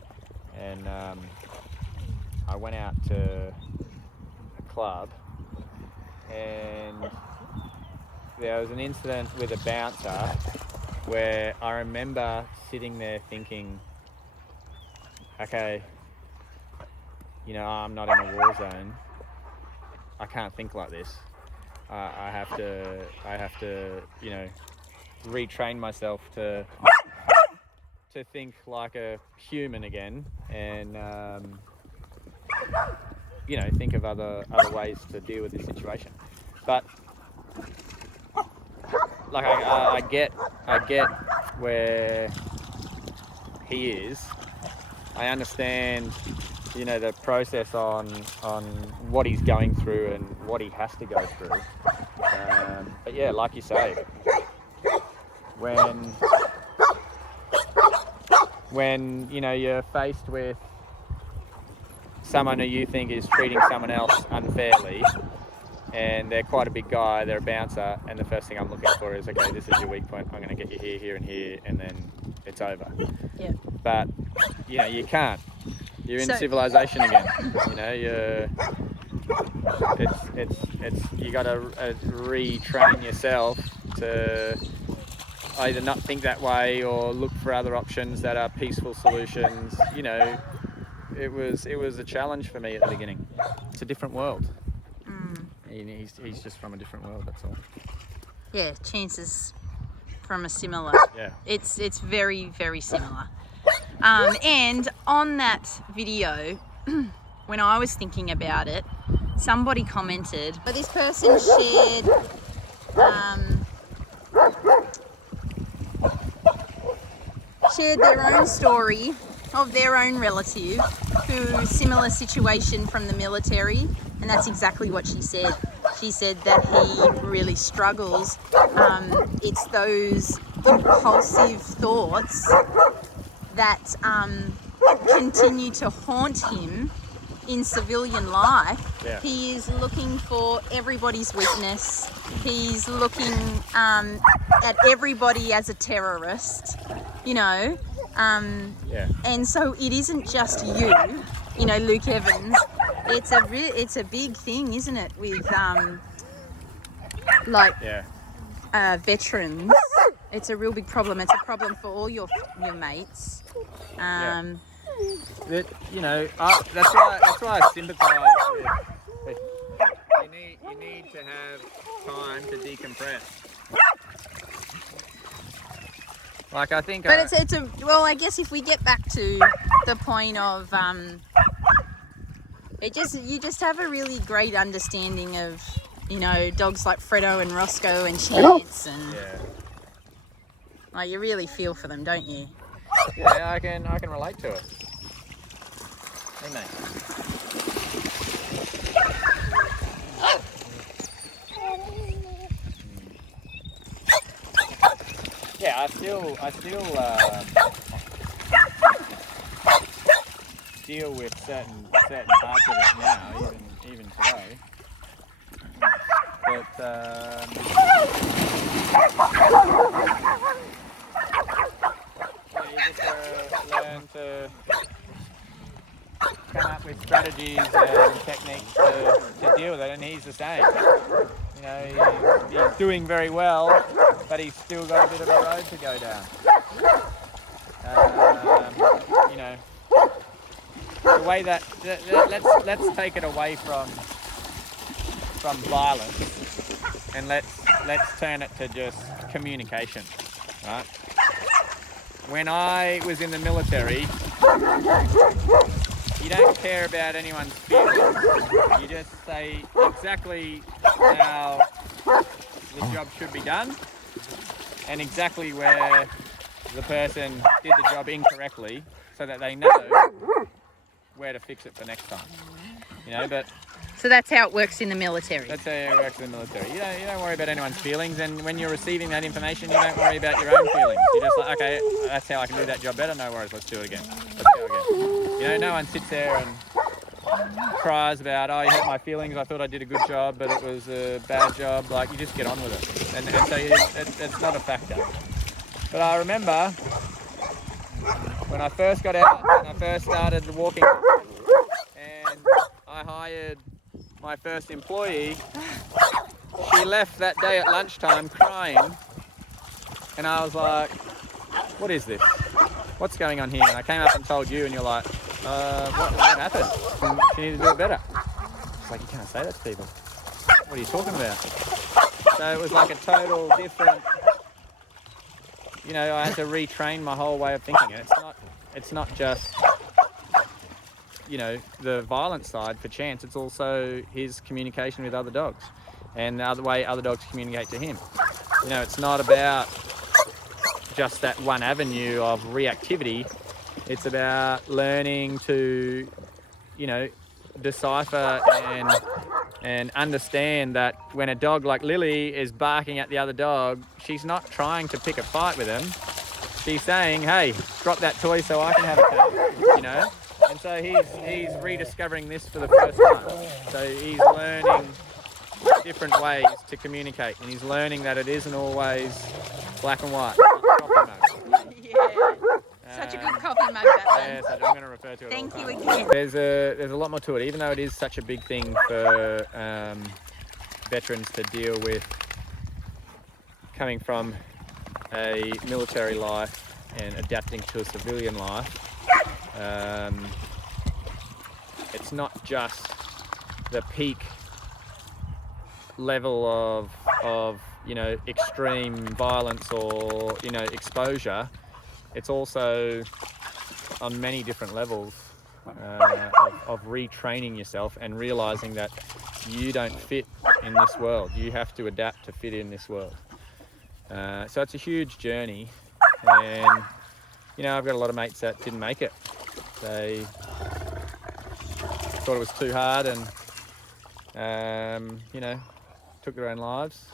and I went out to a club, and there was an incident with a bouncer where I remember sitting there thinking, okay, you know, I'm not in a war zone. I can't think like this. I have to, you know, retrain myself to think like a human again, and you know, think of other ways to deal with this situation. But like I get where he is. I understand, you know, the process on what he's going through and what he has to go through. But yeah, like you say, when you know you're faced with someone who you think is treating someone else unfairly, and they're quite a big guy, they're a bouncer, and the first thing I'm looking for is, okay, this is your weak point, I'm going to get you here, here and here, and then it's over. Yeah. But you know, you can't. You're in civilization again. You know, it's you got to retrain yourself to either not think that way or look for other options that are peaceful solutions. You know, it was a challenge for me at the beginning. It's a different world. He's just from a different world. That's all. Yeah, chances from a similar. Yeah. It's very, very similar. And on that video, when I was thinking about it, somebody commented, but this person shared their own story of their own relative who similar situation from the military, and that's exactly what she said. She said that he really struggles. It's those impulsive thoughts that continue to haunt him in civilian life. Yeah. He is looking for everybody's weakness. He's looking at everybody as a terrorist, you know. And so it isn't just you know, Luke Evans. It's a big thing, isn't it, with veterans. It's a real big problem. It's a problem for all your mates. That, you know, that's why I sympathise with. You need to have time to decompress. Like, I think. But I guess if we get back to the point of you just have a really great understanding of, you know, dogs like Fredo and Roscoe and Chance, and like, you really feel for them, don't you? Yeah, I can relate to it. Hey, mate. Yeah, I still deal with certain parts of it now, even today. But you just learn to come up with strategies and techniques to deal with it, and he's the same. You know, he's doing very well, but he's still got a bit of a road to go down. You know, the way that let's take it away from violence, and let's turn it to just communication, right? When I was in the military, you don't care about anyone's feelings. You just say exactly how the job should be done, and exactly where the person did the job incorrectly, so that they know where to fix it for next time. You know, but so that's how it works in the military. That's how it works in the military. You don't worry about anyone's feelings, and when you're receiving that information, you don't worry about your own feelings. You're just like, okay, that's how I can do that job better. No worries, let's do it again. Let's go again. You know, no one sits there and cries about, oh, you hurt my feelings. I thought I did a good job, but it was a bad job. Like, you just get on with it, and so it's not a factor. But I remember when I first got out, when I first started walking, and I hired my first employee. She left that day at lunchtime crying, and I was like, what is this? What's going on here? And I came up and told you, and you're like, what happened? She needed to do it better. It's like, you can't say that to people. What are you talking about? So it was like a total different, you know, I had to retrain my whole way of thinking. And it's not just, you know, the violent side for Chance. It's also his communication with other dogs and the other way other dogs communicate to him. You know, it's not about just that one avenue of reactivity. It's about learning to, you know, decipher and understand that when a dog like Lily is barking at the other dog, she's not trying to pick a fight with him. She's saying, hey, drop that toy so I can have a cuddle, you know? And so he's rediscovering this for the first time. So he's learning different ways to communicate, and he's learning that it isn't always black and white. Yeah, such a good coffee mug that Yeah, so I'm going to refer to it Thank all you the time. again. There's a lot more to it, even though it is such a big thing for veterans to deal with, coming from a military life and adapting to a civilian life. It's not just the peak level of extreme violence or exposure. It's also on many different levels of retraining yourself and realizing that you don't fit in this world. You have to adapt to fit in this world. So it's a huge journey, and I've got a lot of mates that didn't make it. They thought it was too hard and took their own lives.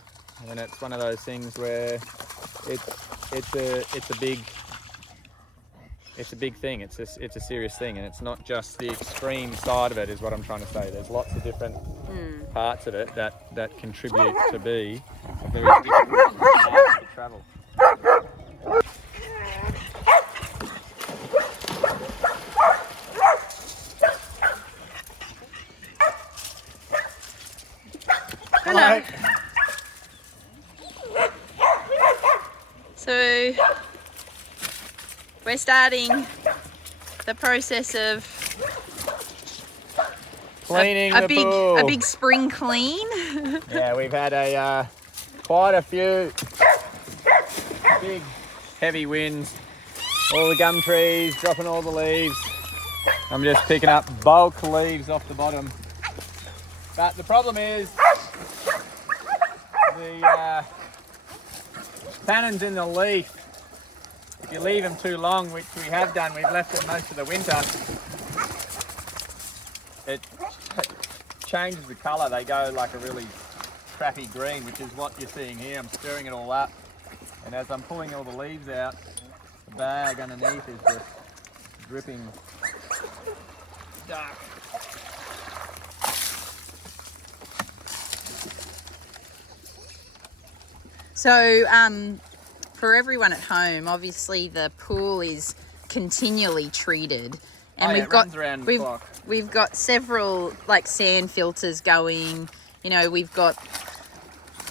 And it's one of those things where it's a big thing. It's a serious thing, and it's not just the extreme side of it, is what I'm trying to say. There's lots of different parts of it that contribute to be a very difficult path to travel. Hello. So we're starting the process of Cleaning a the pool. a big spring clean. Yeah, we've had quite a few big heavy winds. All the gum trees dropping all the leaves. I'm just picking up bulk leaves off the bottom. But the problem is the tannins in the leaf. If you leave them too long, which we have done, we've left them most of the winter, it changes the colour. They go like a really crappy green, which is what you're seeing here. I'm stirring it all up, and as I'm pulling all the leaves out, the bag underneath is just dripping dark. So for everyone at home, obviously the pool is continually treated, and we've got several like sand filters going. We've got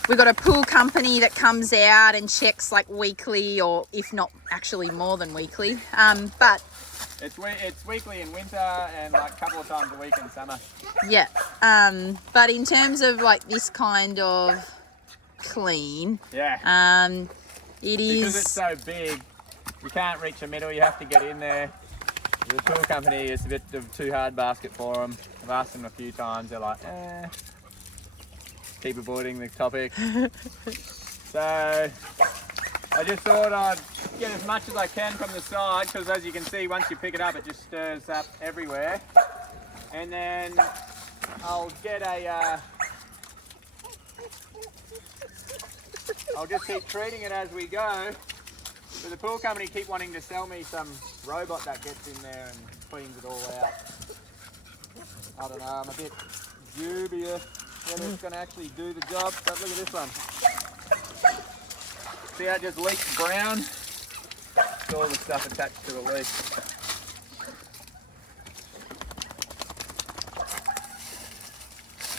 a pool company that comes out and checks like weekly, or if not actually more than weekly. But it's weekly in winter and like a couple of times a week in summer. Yeah. But in terms of like this kind of clean, it is, because it's so big, you can't reach the middle. You have to get in there. The pool company is a bit of too hard basket for them. I've asked them a few times. They're like, keep avoiding the topic. So I just thought I'd get as much as I can from the side, because as you can see, once you pick it up, it just stirs up everywhere. And then I'll get I'll just keep treating it as we go. So the pool company keep wanting to sell me some robot that gets in there and cleans it all out. I don't know, I'm a bit dubious whether it's going to actually do the job, but look at this one. See how it just leaks brown? It's all the stuff attached to the leak.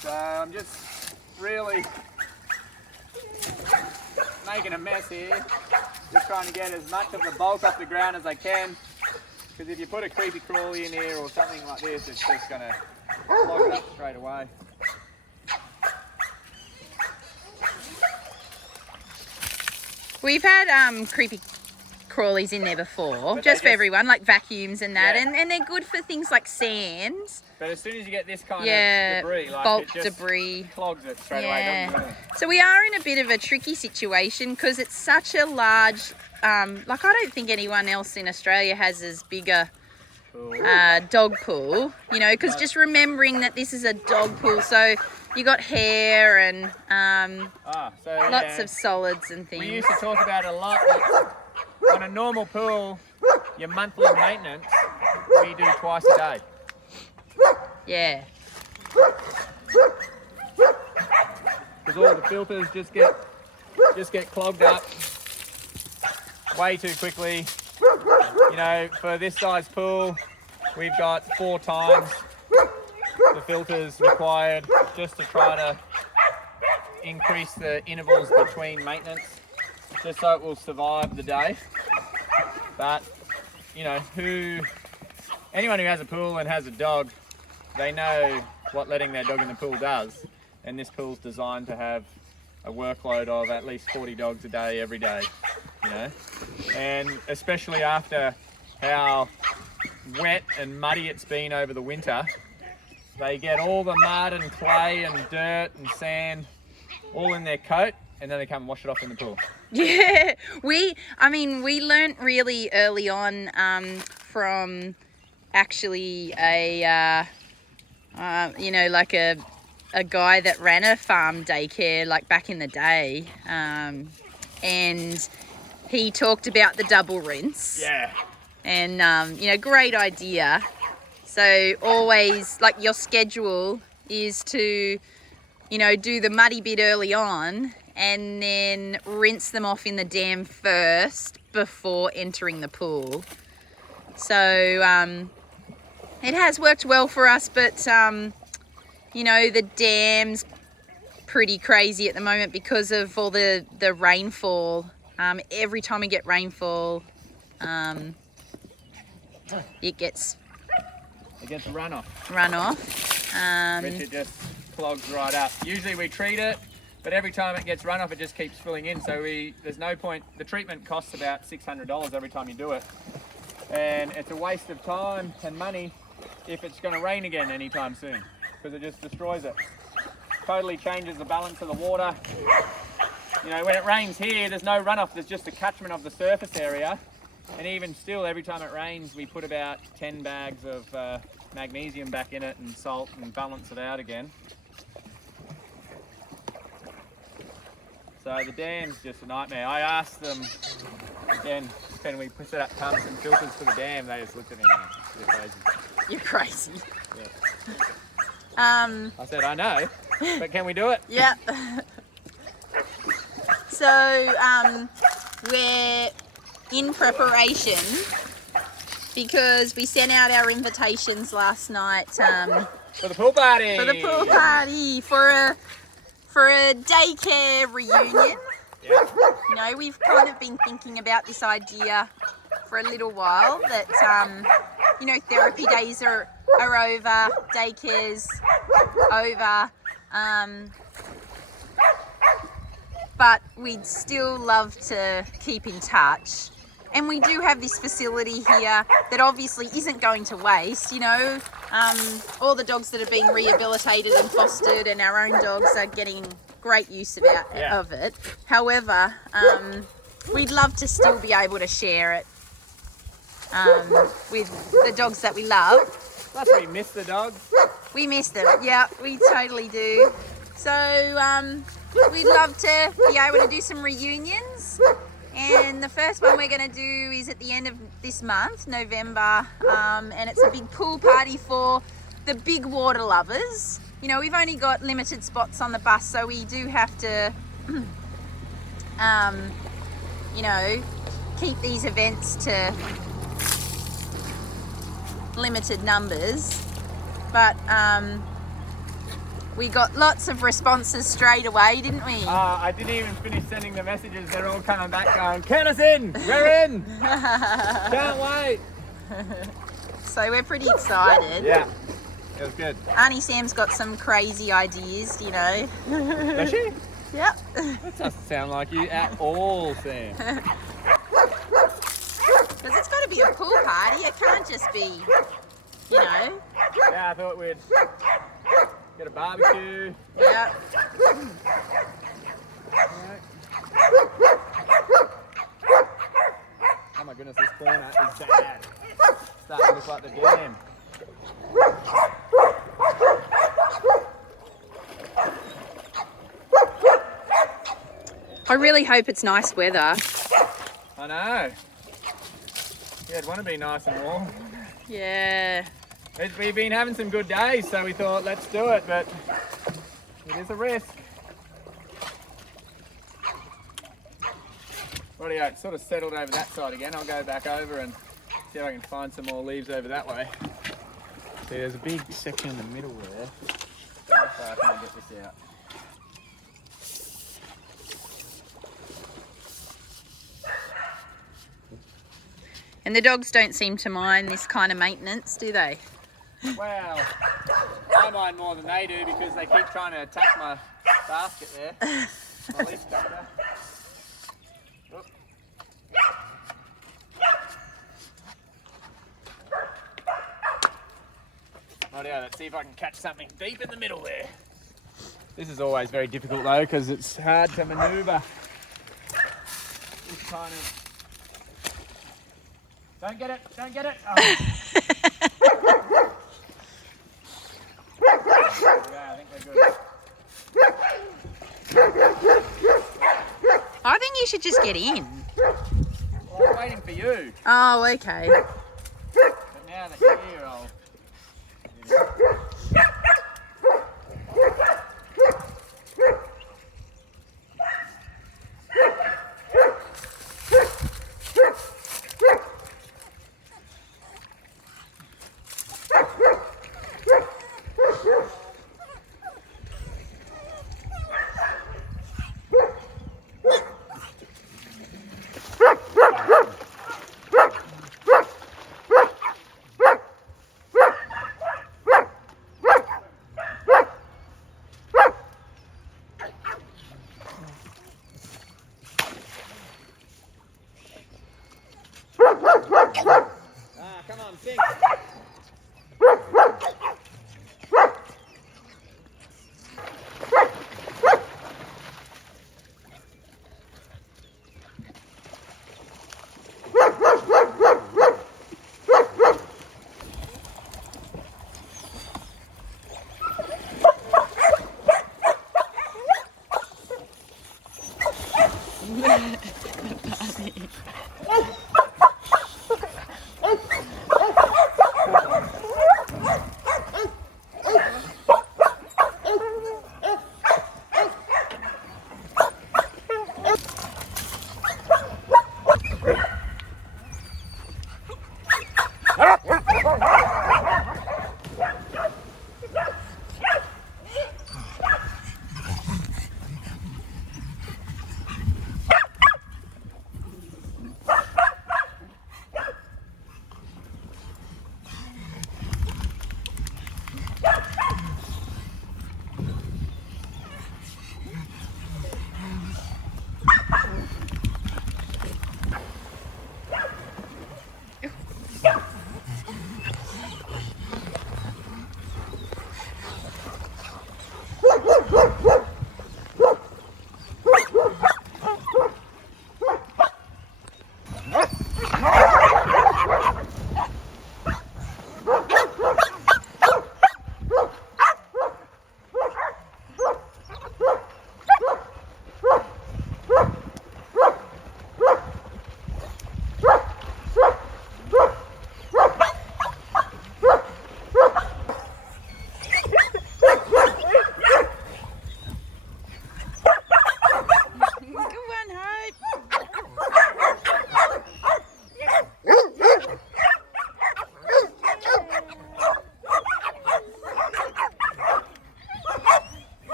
So I'm just really making a mess here, just trying to get as much of the bulk off the ground as I can, because if you put a creepy crawly in here or something like this, it's just going to clog it up straight away. we've had creepy crawlies in there before, But just for just- everyone, like vacuums and that, Yeah. and they're good for things like sands. But as soon as you get this kind Yeah, of debris, like bulk it just debris. clogs it straight away. Yeah. Doesn't it? So we are in a bit of a tricky situation, because it's such a large, like I don't think anyone else in Australia has as big a Cool. dog pool, because just remembering that this is a dog pool, so you got hair and So lots yeah, of solids and we things. used to talk about it a lot. That on a normal pool, your monthly maintenance, we do twice a day. Yeah. Because all the filters just get clogged up way too quickly. You know, for this size pool, we've got 4 times the filters required just to try to increase the intervals between maintenance, just so it will survive the day. But, you know, anyone who has a pool and has a dog, they know what letting their dog in the pool does. And this pool's designed to have a workload of at least 40 dogs a day, every day, you know. And especially after how wet and muddy it's been over the winter, they get all the mud and clay and dirt and sand all in their coat, and then they come and wash it off in the pool. Yeah, we learnt really early on from actually a guy that ran a farm daycare like back in the day, and he talked about the double rinse. Yeah. And great idea. So always, like, your schedule is to do the muddy bit early on and then rinse them off in the dam first before entering the pool. So it has worked well for us, but the dam's pretty crazy at the moment because of all the rainfall. Every time we get rainfall, it gets runoff. Which it just clogs right up. Usually we treat it, but every time it gets runoff, it just keeps filling in. So there's no point. The treatment costs about $600 every time you do it, and it's a waste of time and money if it's going to rain again anytime soon, because it just destroys it. Totally changes the balance of the water. You know, when it rains here, there's no runoff. There's just a catchment of the surface area. And even still, every time it rains, we put about 10 bags of magnesium back in it and salt and balance it out again. So the dam's just a nightmare. I asked them, again, can we set up pumps and filters for the dam? They just looked at me and went, you're crazy. Yeah. I said, I know, but can we do it? Yeah. So we're in preparation because we sent out our invitations last night for the pool party. For a daycare reunion. Yeah. We've kind of been thinking about this idea for a little while that therapy days are over, daycare's over, but we'd still love to keep in touch. And we do have this facility here that obviously isn't going to waste, all the dogs that have been rehabilitated and fostered, and our own dogs are getting great use of it. However, we'd love to still be able to share it with the dogs that we love. Plus we miss the dogs. We miss them, yeah, we totally do. So we'd love to be able to do some reunions. And the first one we're going to do is at the end of this month, November, and it's a big pool party for the big water lovers. We've only got limited spots on the bus, so we do have to, keep these events to limited numbers. But we got lots of responses straight away, didn't we? I didn't even finish sending the messages. They're all coming back going, count us in, we're in. Can't wait. So we're pretty excited. Yeah, it was good. Auntie Sam's got some crazy ideas, Does she? Yep. That doesn't sound like you at all, Sam. Because it's got to be a pool party. It can't just be, Yeah, I thought we'd get a barbecue. Yeah. Oh my goodness, this corner is bad. It's starting to look like the dam. I really hope it's nice weather. I know. Yeah, it'd want to be nice and warm. Yeah. We've been having some good days, so we thought, let's do it, but it is a risk. Rightio, it's sort of settled over that side again. I'll go back over and See if I can find some more leaves over that way. See, there's a big section in the middle there. How far can I get this out? And the dogs don't seem to mind this kind of maintenance, do they? Well, I mind more than they do because they keep trying to attack my basket there. My leaf dumpster. Oop. Rightio, let's see if I can catch something deep in the middle there. This is always very difficult though because it's hard to manoeuvre. This kind of... Don't get it, don't get it. Oh. Yeah, I think they're good. I think you should just get in. Well, I'm waiting for you. Oh, okay. But now that you're here, I'll...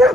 Hello,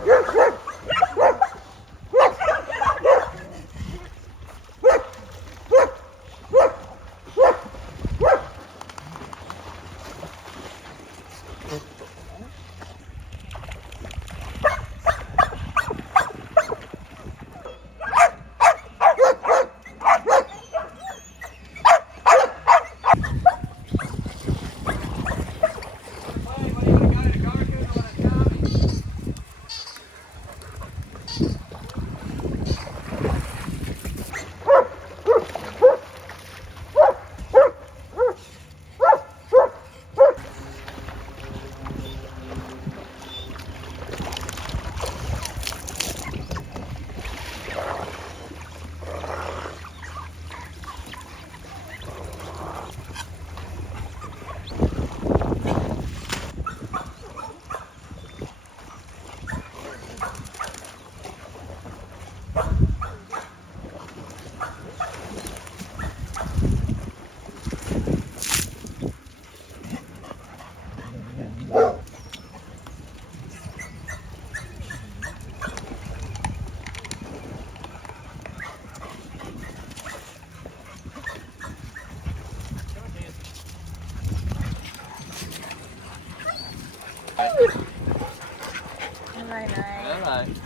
mate.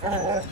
Hello.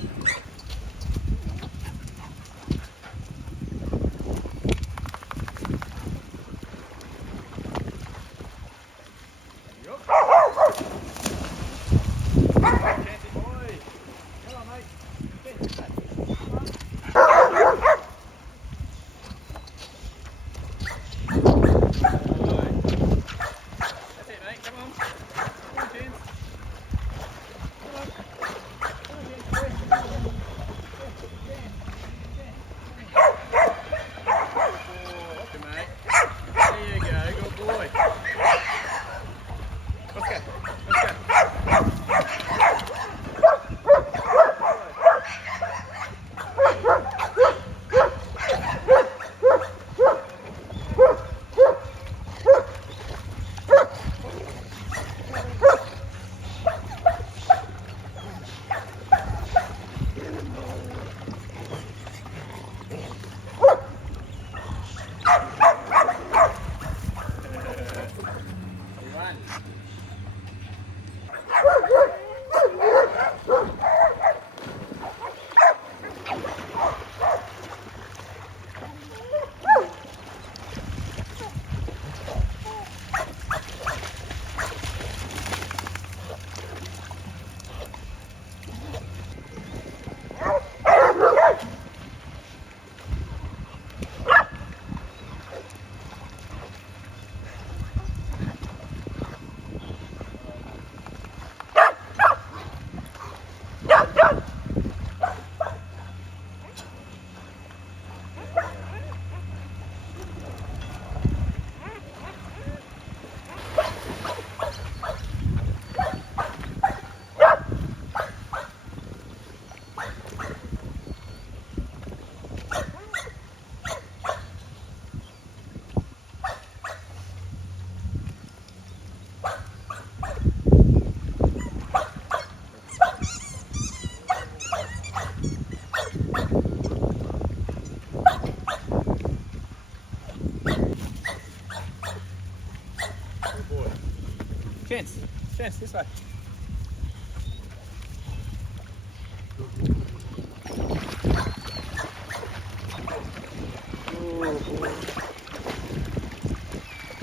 Chance, this way.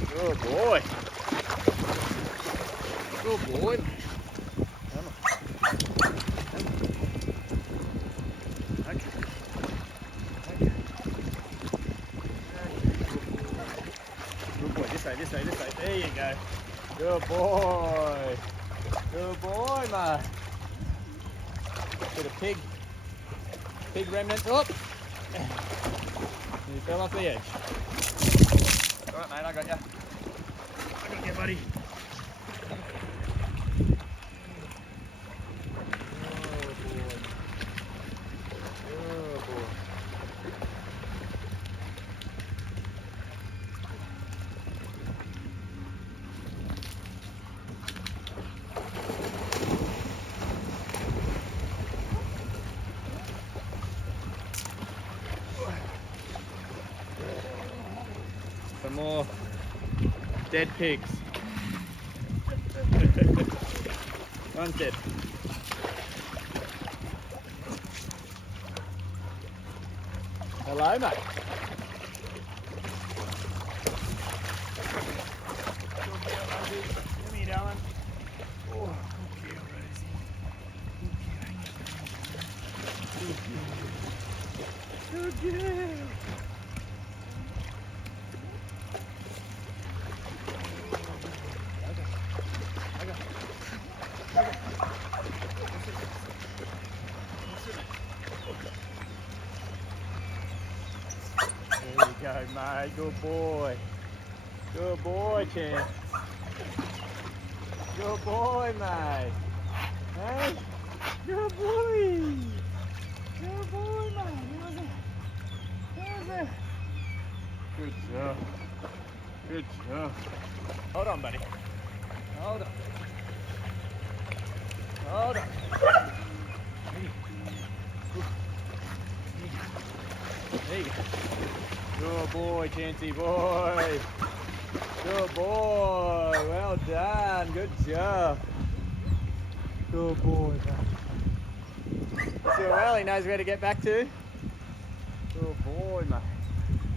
Good boy. Good boy. Come on. Okay. Okay. Good boy. This way, this way, this way. There you go. Good boy. Good boy, mate. Bit of pig remnants up. You fell off the edge. Alright, mate, I got you. I got you, buddy. more dead pigs. One's dead. Hello, mate. Come here, darling. Oh, good girl, Rosie. Good girl. Good girl. There you go, mate. Good boy. Good boy, Chance. Good boy, mate. Hey? Good boy. Good boy, mate. How's it? How's it? Good job. Good job. Hold on, buddy. Hold on. Hold on. There you go. Good boy, Chancey boy. Good boy. Well done. Good job. Good boy, mate. So well, he knows where to get back to. Good boy, mate.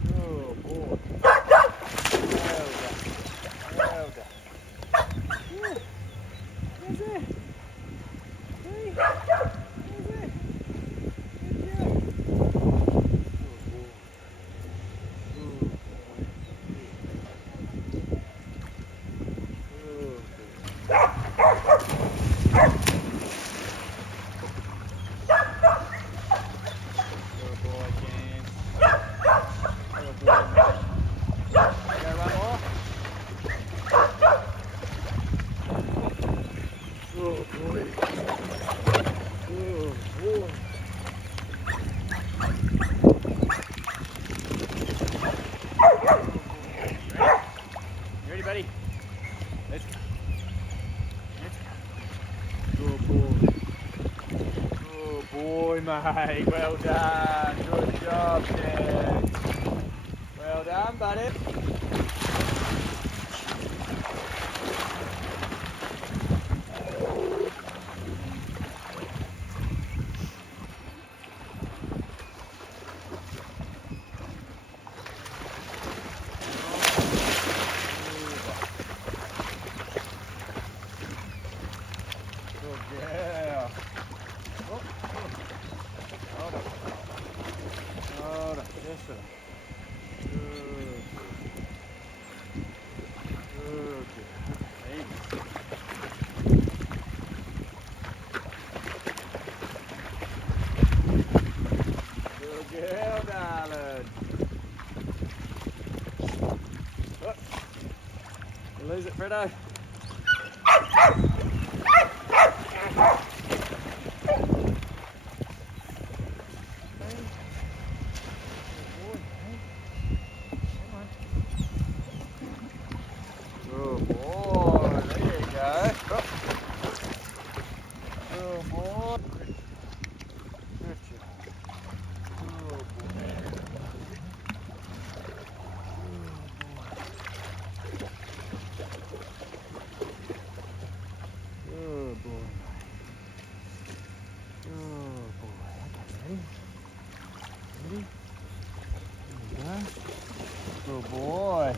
Good boy. Well done. Well done. Yeah. How's that? Hey. How's that? Good job. Buddy. Let's go. Let's go. Good boy. Good boy, mate. Well done. Good job, Dad. Well done, buddy. Yeah. Oh, hold on. Hold on. Just a good. Good. Baby. Good girl, darling. Oh. You lose it, Fredo. Good boy, there you go. Good boy. Good job. Good boy. Good boy. Good boy. Okay, ready? Ready? There you go. Good boy.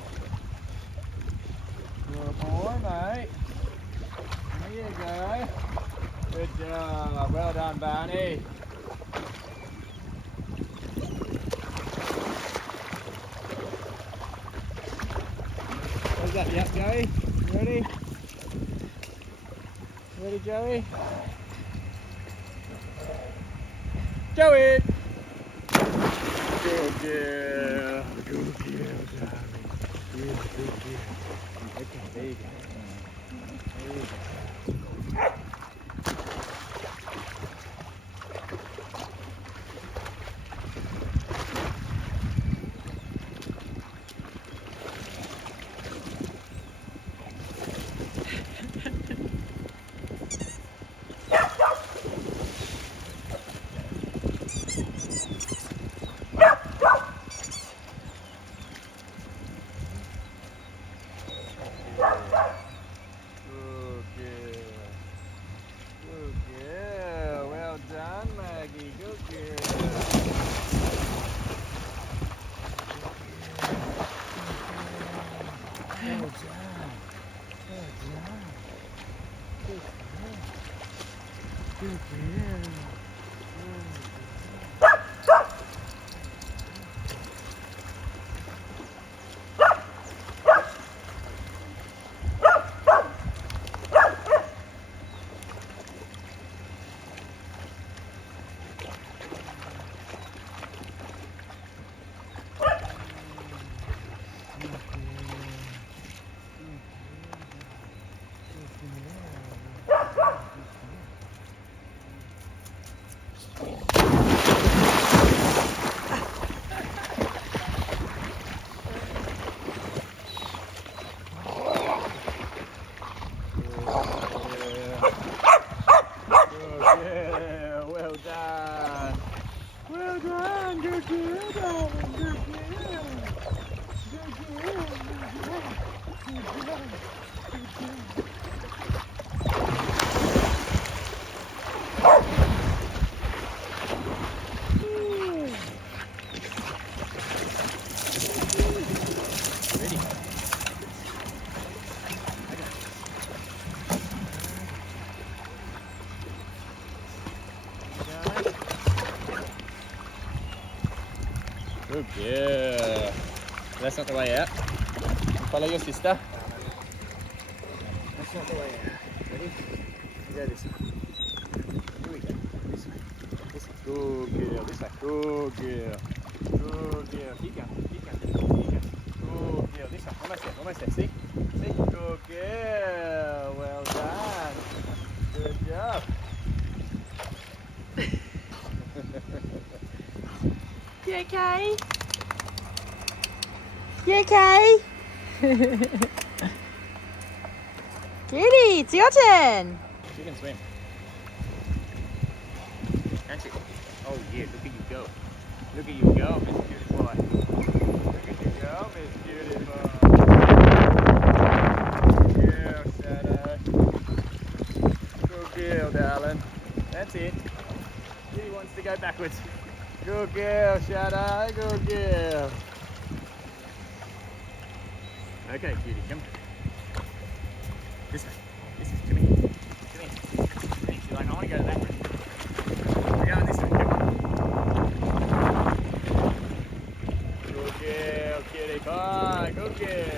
Good boy, mate. There you go. Good job. Well done, Barney. What's that? Yep, Joey. You ready? Ready, Joey? Joey! Good girl. Good girl, darling. Good girl. Okay, there you go. There you go. Good girl. That's not the way out. Follow your sister. That's not the way out. Ready? We go this way. Here we go. This way. This way. Good girl. This way. Good girl. Good girl. Keep going. Keep going. Keep going. Good girl. This way. Almost there. Almost there. See? See? Good girl. Well done. Good job. You okay? You okay? Cutie, it's your turn. She can swim. Can't she? Oh yeah, look at you go. Look at you go, Miss Cutie Boy. Look at you go, Miss Cutie Boy. Good girl, Shadow. Good girl, darling. That's it. Cutie wants to go backwards. Good girl, Shadow. Good girl. Okay, Cutie, come. This way. This way. Come here. Come here. Come here. She's like, I want to go backwards. We're going this way. Come on. Good girl, Cutie pie. Good girl.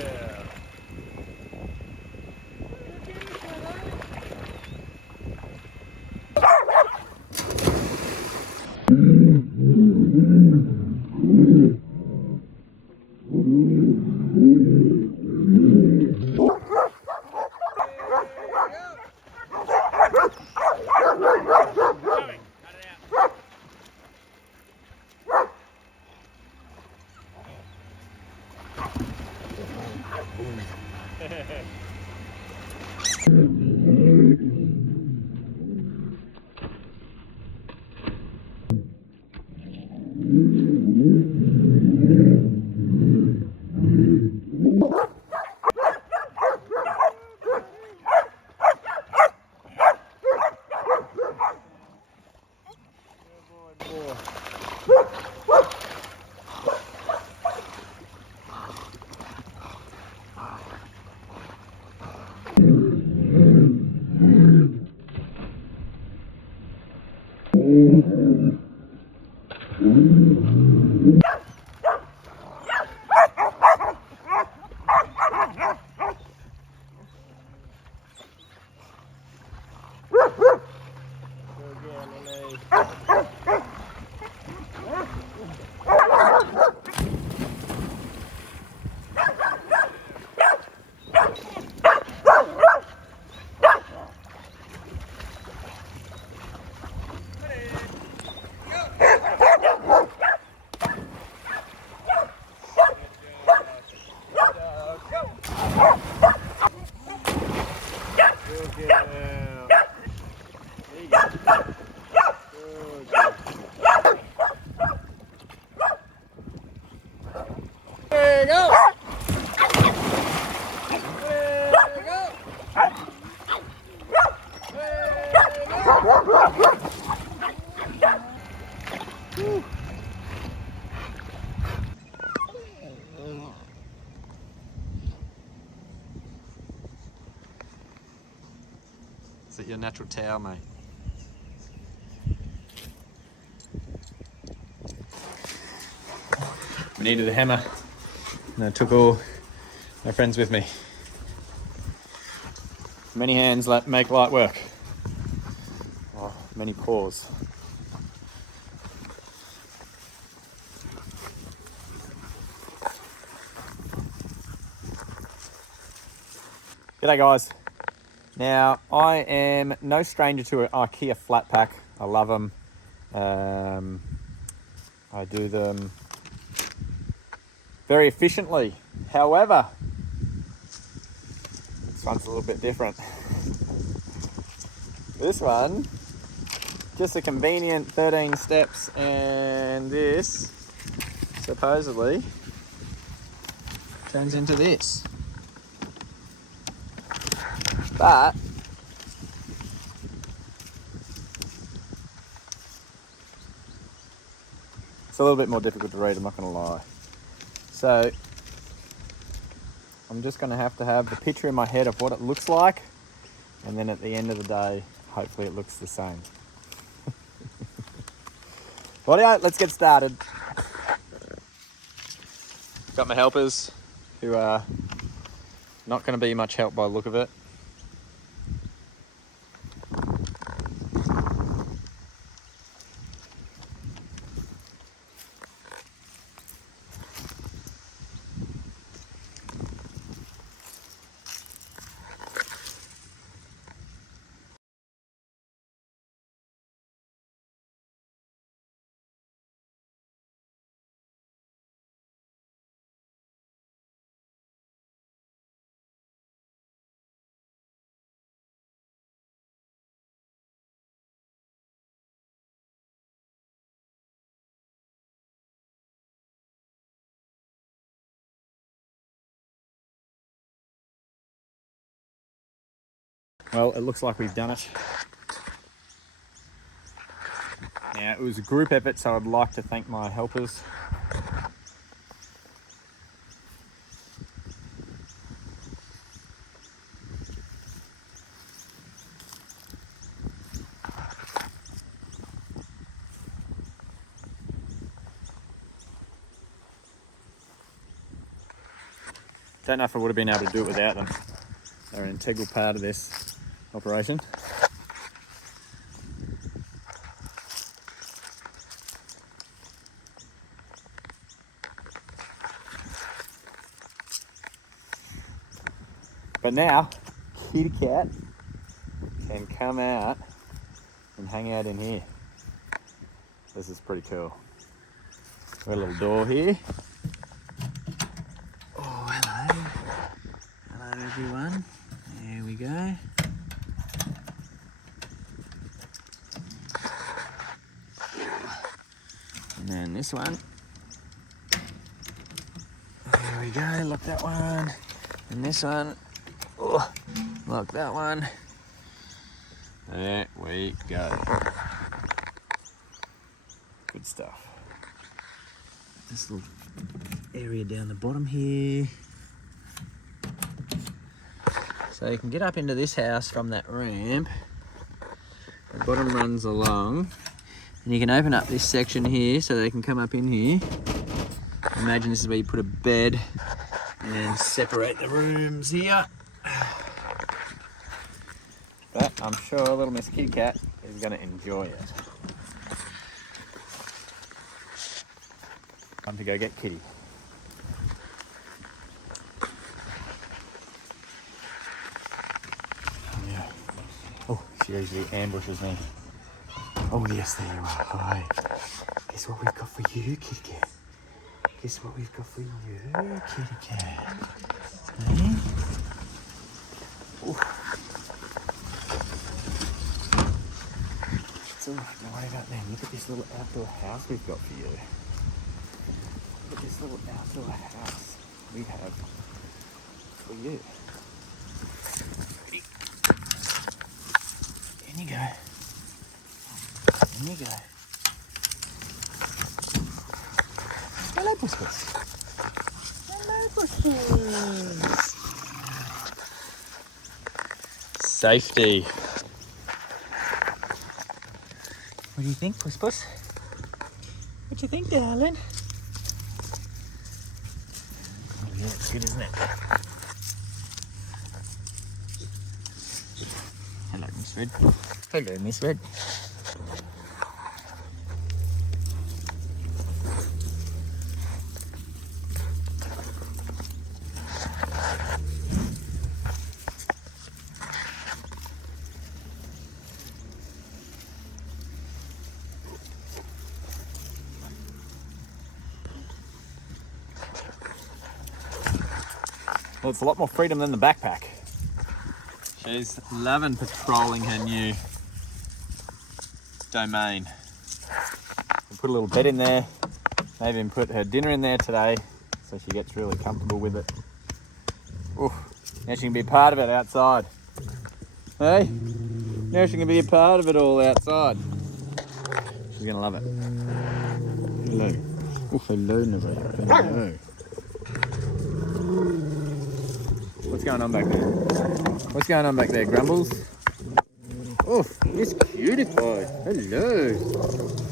Is it your natural towel, mate? We needed a hammer, and I took all my friends with me. Many hands make light work. Oh, many paws. G'day guys. Now, I am no stranger to an IKEA flat pack. I love them. I do them very efficiently. However, this one's a little bit different. This one, just a convenient 13 steps, and this supposedly turns into this. But it's a little bit more difficult to read, I'm not going to lie. So I'm just going to have the picture in my head of what it looks like, and then at the end of the day, hopefully it looks the same. Rightio, let's get started. Got my helpers, who are not going to be much help by the look of it. Well, it looks like we've done it. Now, it was a group effort, so I'd like to thank my helpers. Don't know if I would have been able to do it without them. They're an integral part of this operation. But now, kitty cat can come out and hang out in here. This is pretty cool. Got a little door here. Oh, hello. Hello everyone. There we go. And then this one. There we go, lock that one. And this one. Oh, lock that one. There we go. Good stuff. This little area down the bottom here. So you can get up into this house from that ramp. The bottom runs along. And you can open up this section here so they can come up in here. Imagine this is where you put a bed and separate the rooms here. But I'm sure little Miss Kitty Cat is going to enjoy it. Time to go get Kitty. Yeah. Oh, she usually ambushes me. Oh yes, there you are. Hi. Guess what we've got for you, Kitty Cat? Guess what we've got for you, Kitty Cat? Hey? Ooh. It's alright, don't worry about them. Look at this little outdoor house we've got for you. Look at this little outdoor house we have for you. Ready? In you go. In you go. Hello, Puss Puss. Hello, Puss Puss. Safety. What do you think, Puss Puss? What do you think, darling? good, isn't it? Hello, Miss Red. Hello, Miss Red. Well, it's a lot more freedom than the backpack. She's loving patrolling her new domain. We'll put a little bed in there, maybe even put her dinner in there today so she gets really comfortable with it. Ooh, now she can be a part of it outside. Hey, now she can be a part of it all outside. She's gonna love it. Hello. Oh, hello, Nevada. Hello. What's going on back there? What's going on back there, Grumbles? Oh, Miss Cutie Pie. Hello.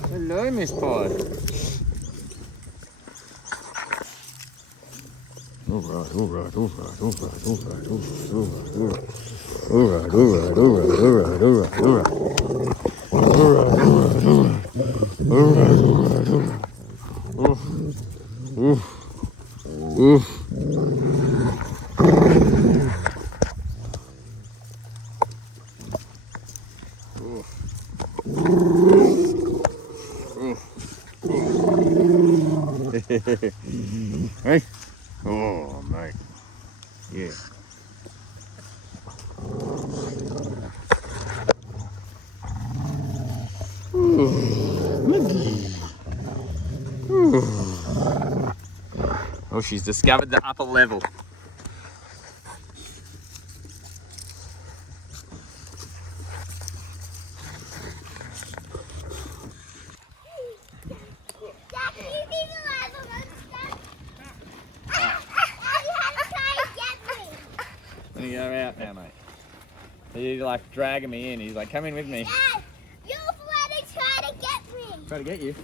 Hello, Miss Pie. Alright. Hey? Oh, mate. Yeah. Oh, she's discovered the upper level. Let me go out now, mate. He's like dragging me in. He's like, come in with me. Dad, you're bloody trying to get me. Try to get you.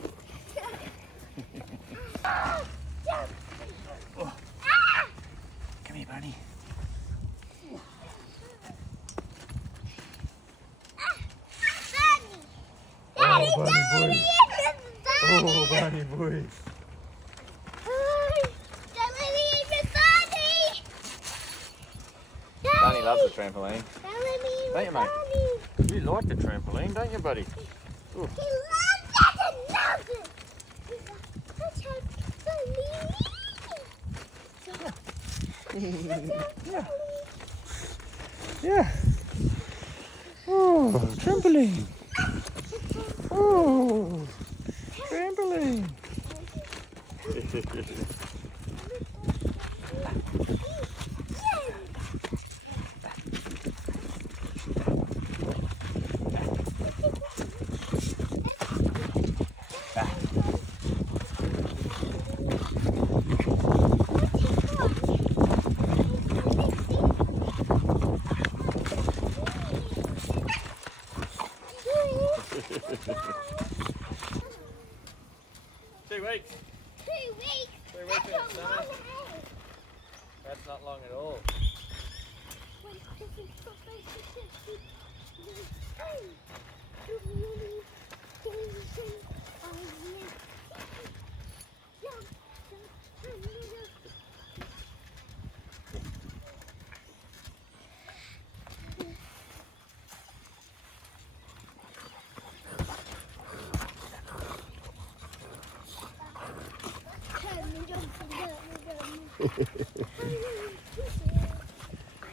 Oh. Come here, buddy. Daddy, Oh, bunny boy. Oh, bunny boy. Barney loves the trampoline. Don't you, mate? You like the trampoline, don't you, buddy? Ooh. He loves it and loves it. Yeah. Yeah. Oh, trampoline. Oh, trampoline. Weeks. 2 weeks. 3 weeks in the That's a summer. long day. That's not long at all.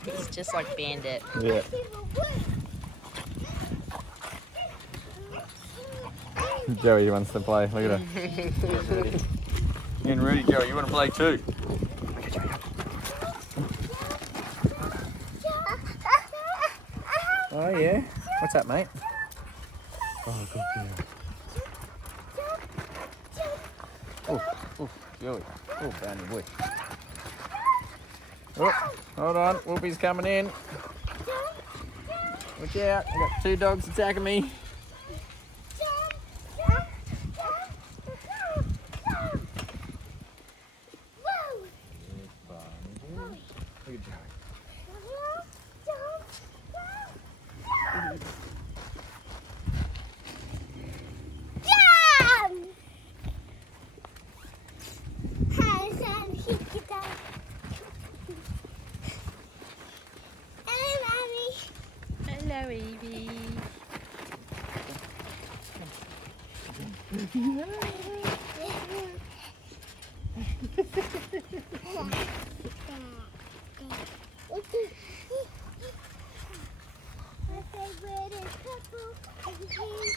He's just like Bandit. Yeah. Joey wants to play. Look at her. And Rudy, Joey, you want to play too? Oh yeah. What's up, mate? Oh, good girl. Oh, Joey. Oh, Brownie boy. Oh, hold on. Whoopi's coming in. Watch out. I got 2 dogs attacking me. My favorite is purple and pink.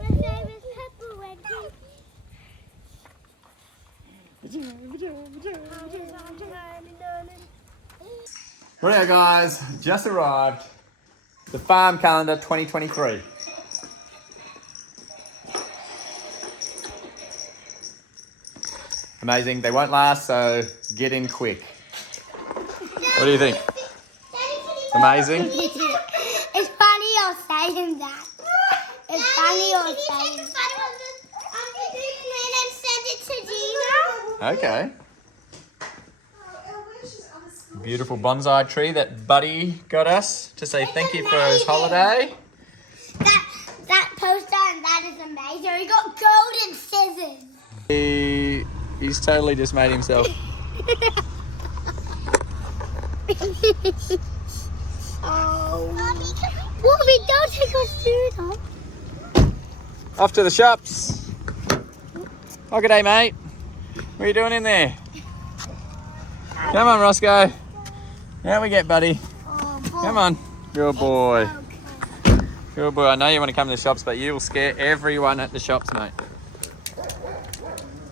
My favorite is purple and pink. Righto guys, just arrived. The farm calendar 2023. Amazing, they won't last, so get in quick. What do you think? Amazing? It's funny you're saying that. It's funny you're saying that. And send it to Gina. Okay. Beautiful bonsai tree that Buddy got us to say thank you for his holiday. That poster and that is amazing. We got golden scissors. He's totally just made himself. Oh. Bobby, don't take us through them. Off to the shops. Oh, good day, mate. What are you doing in there? Come on, Roscoe. Out we get, buddy. Oh, Come on. Good boy. Good boy. I know you want to come to the shops, but you will scare everyone at the shops, mate.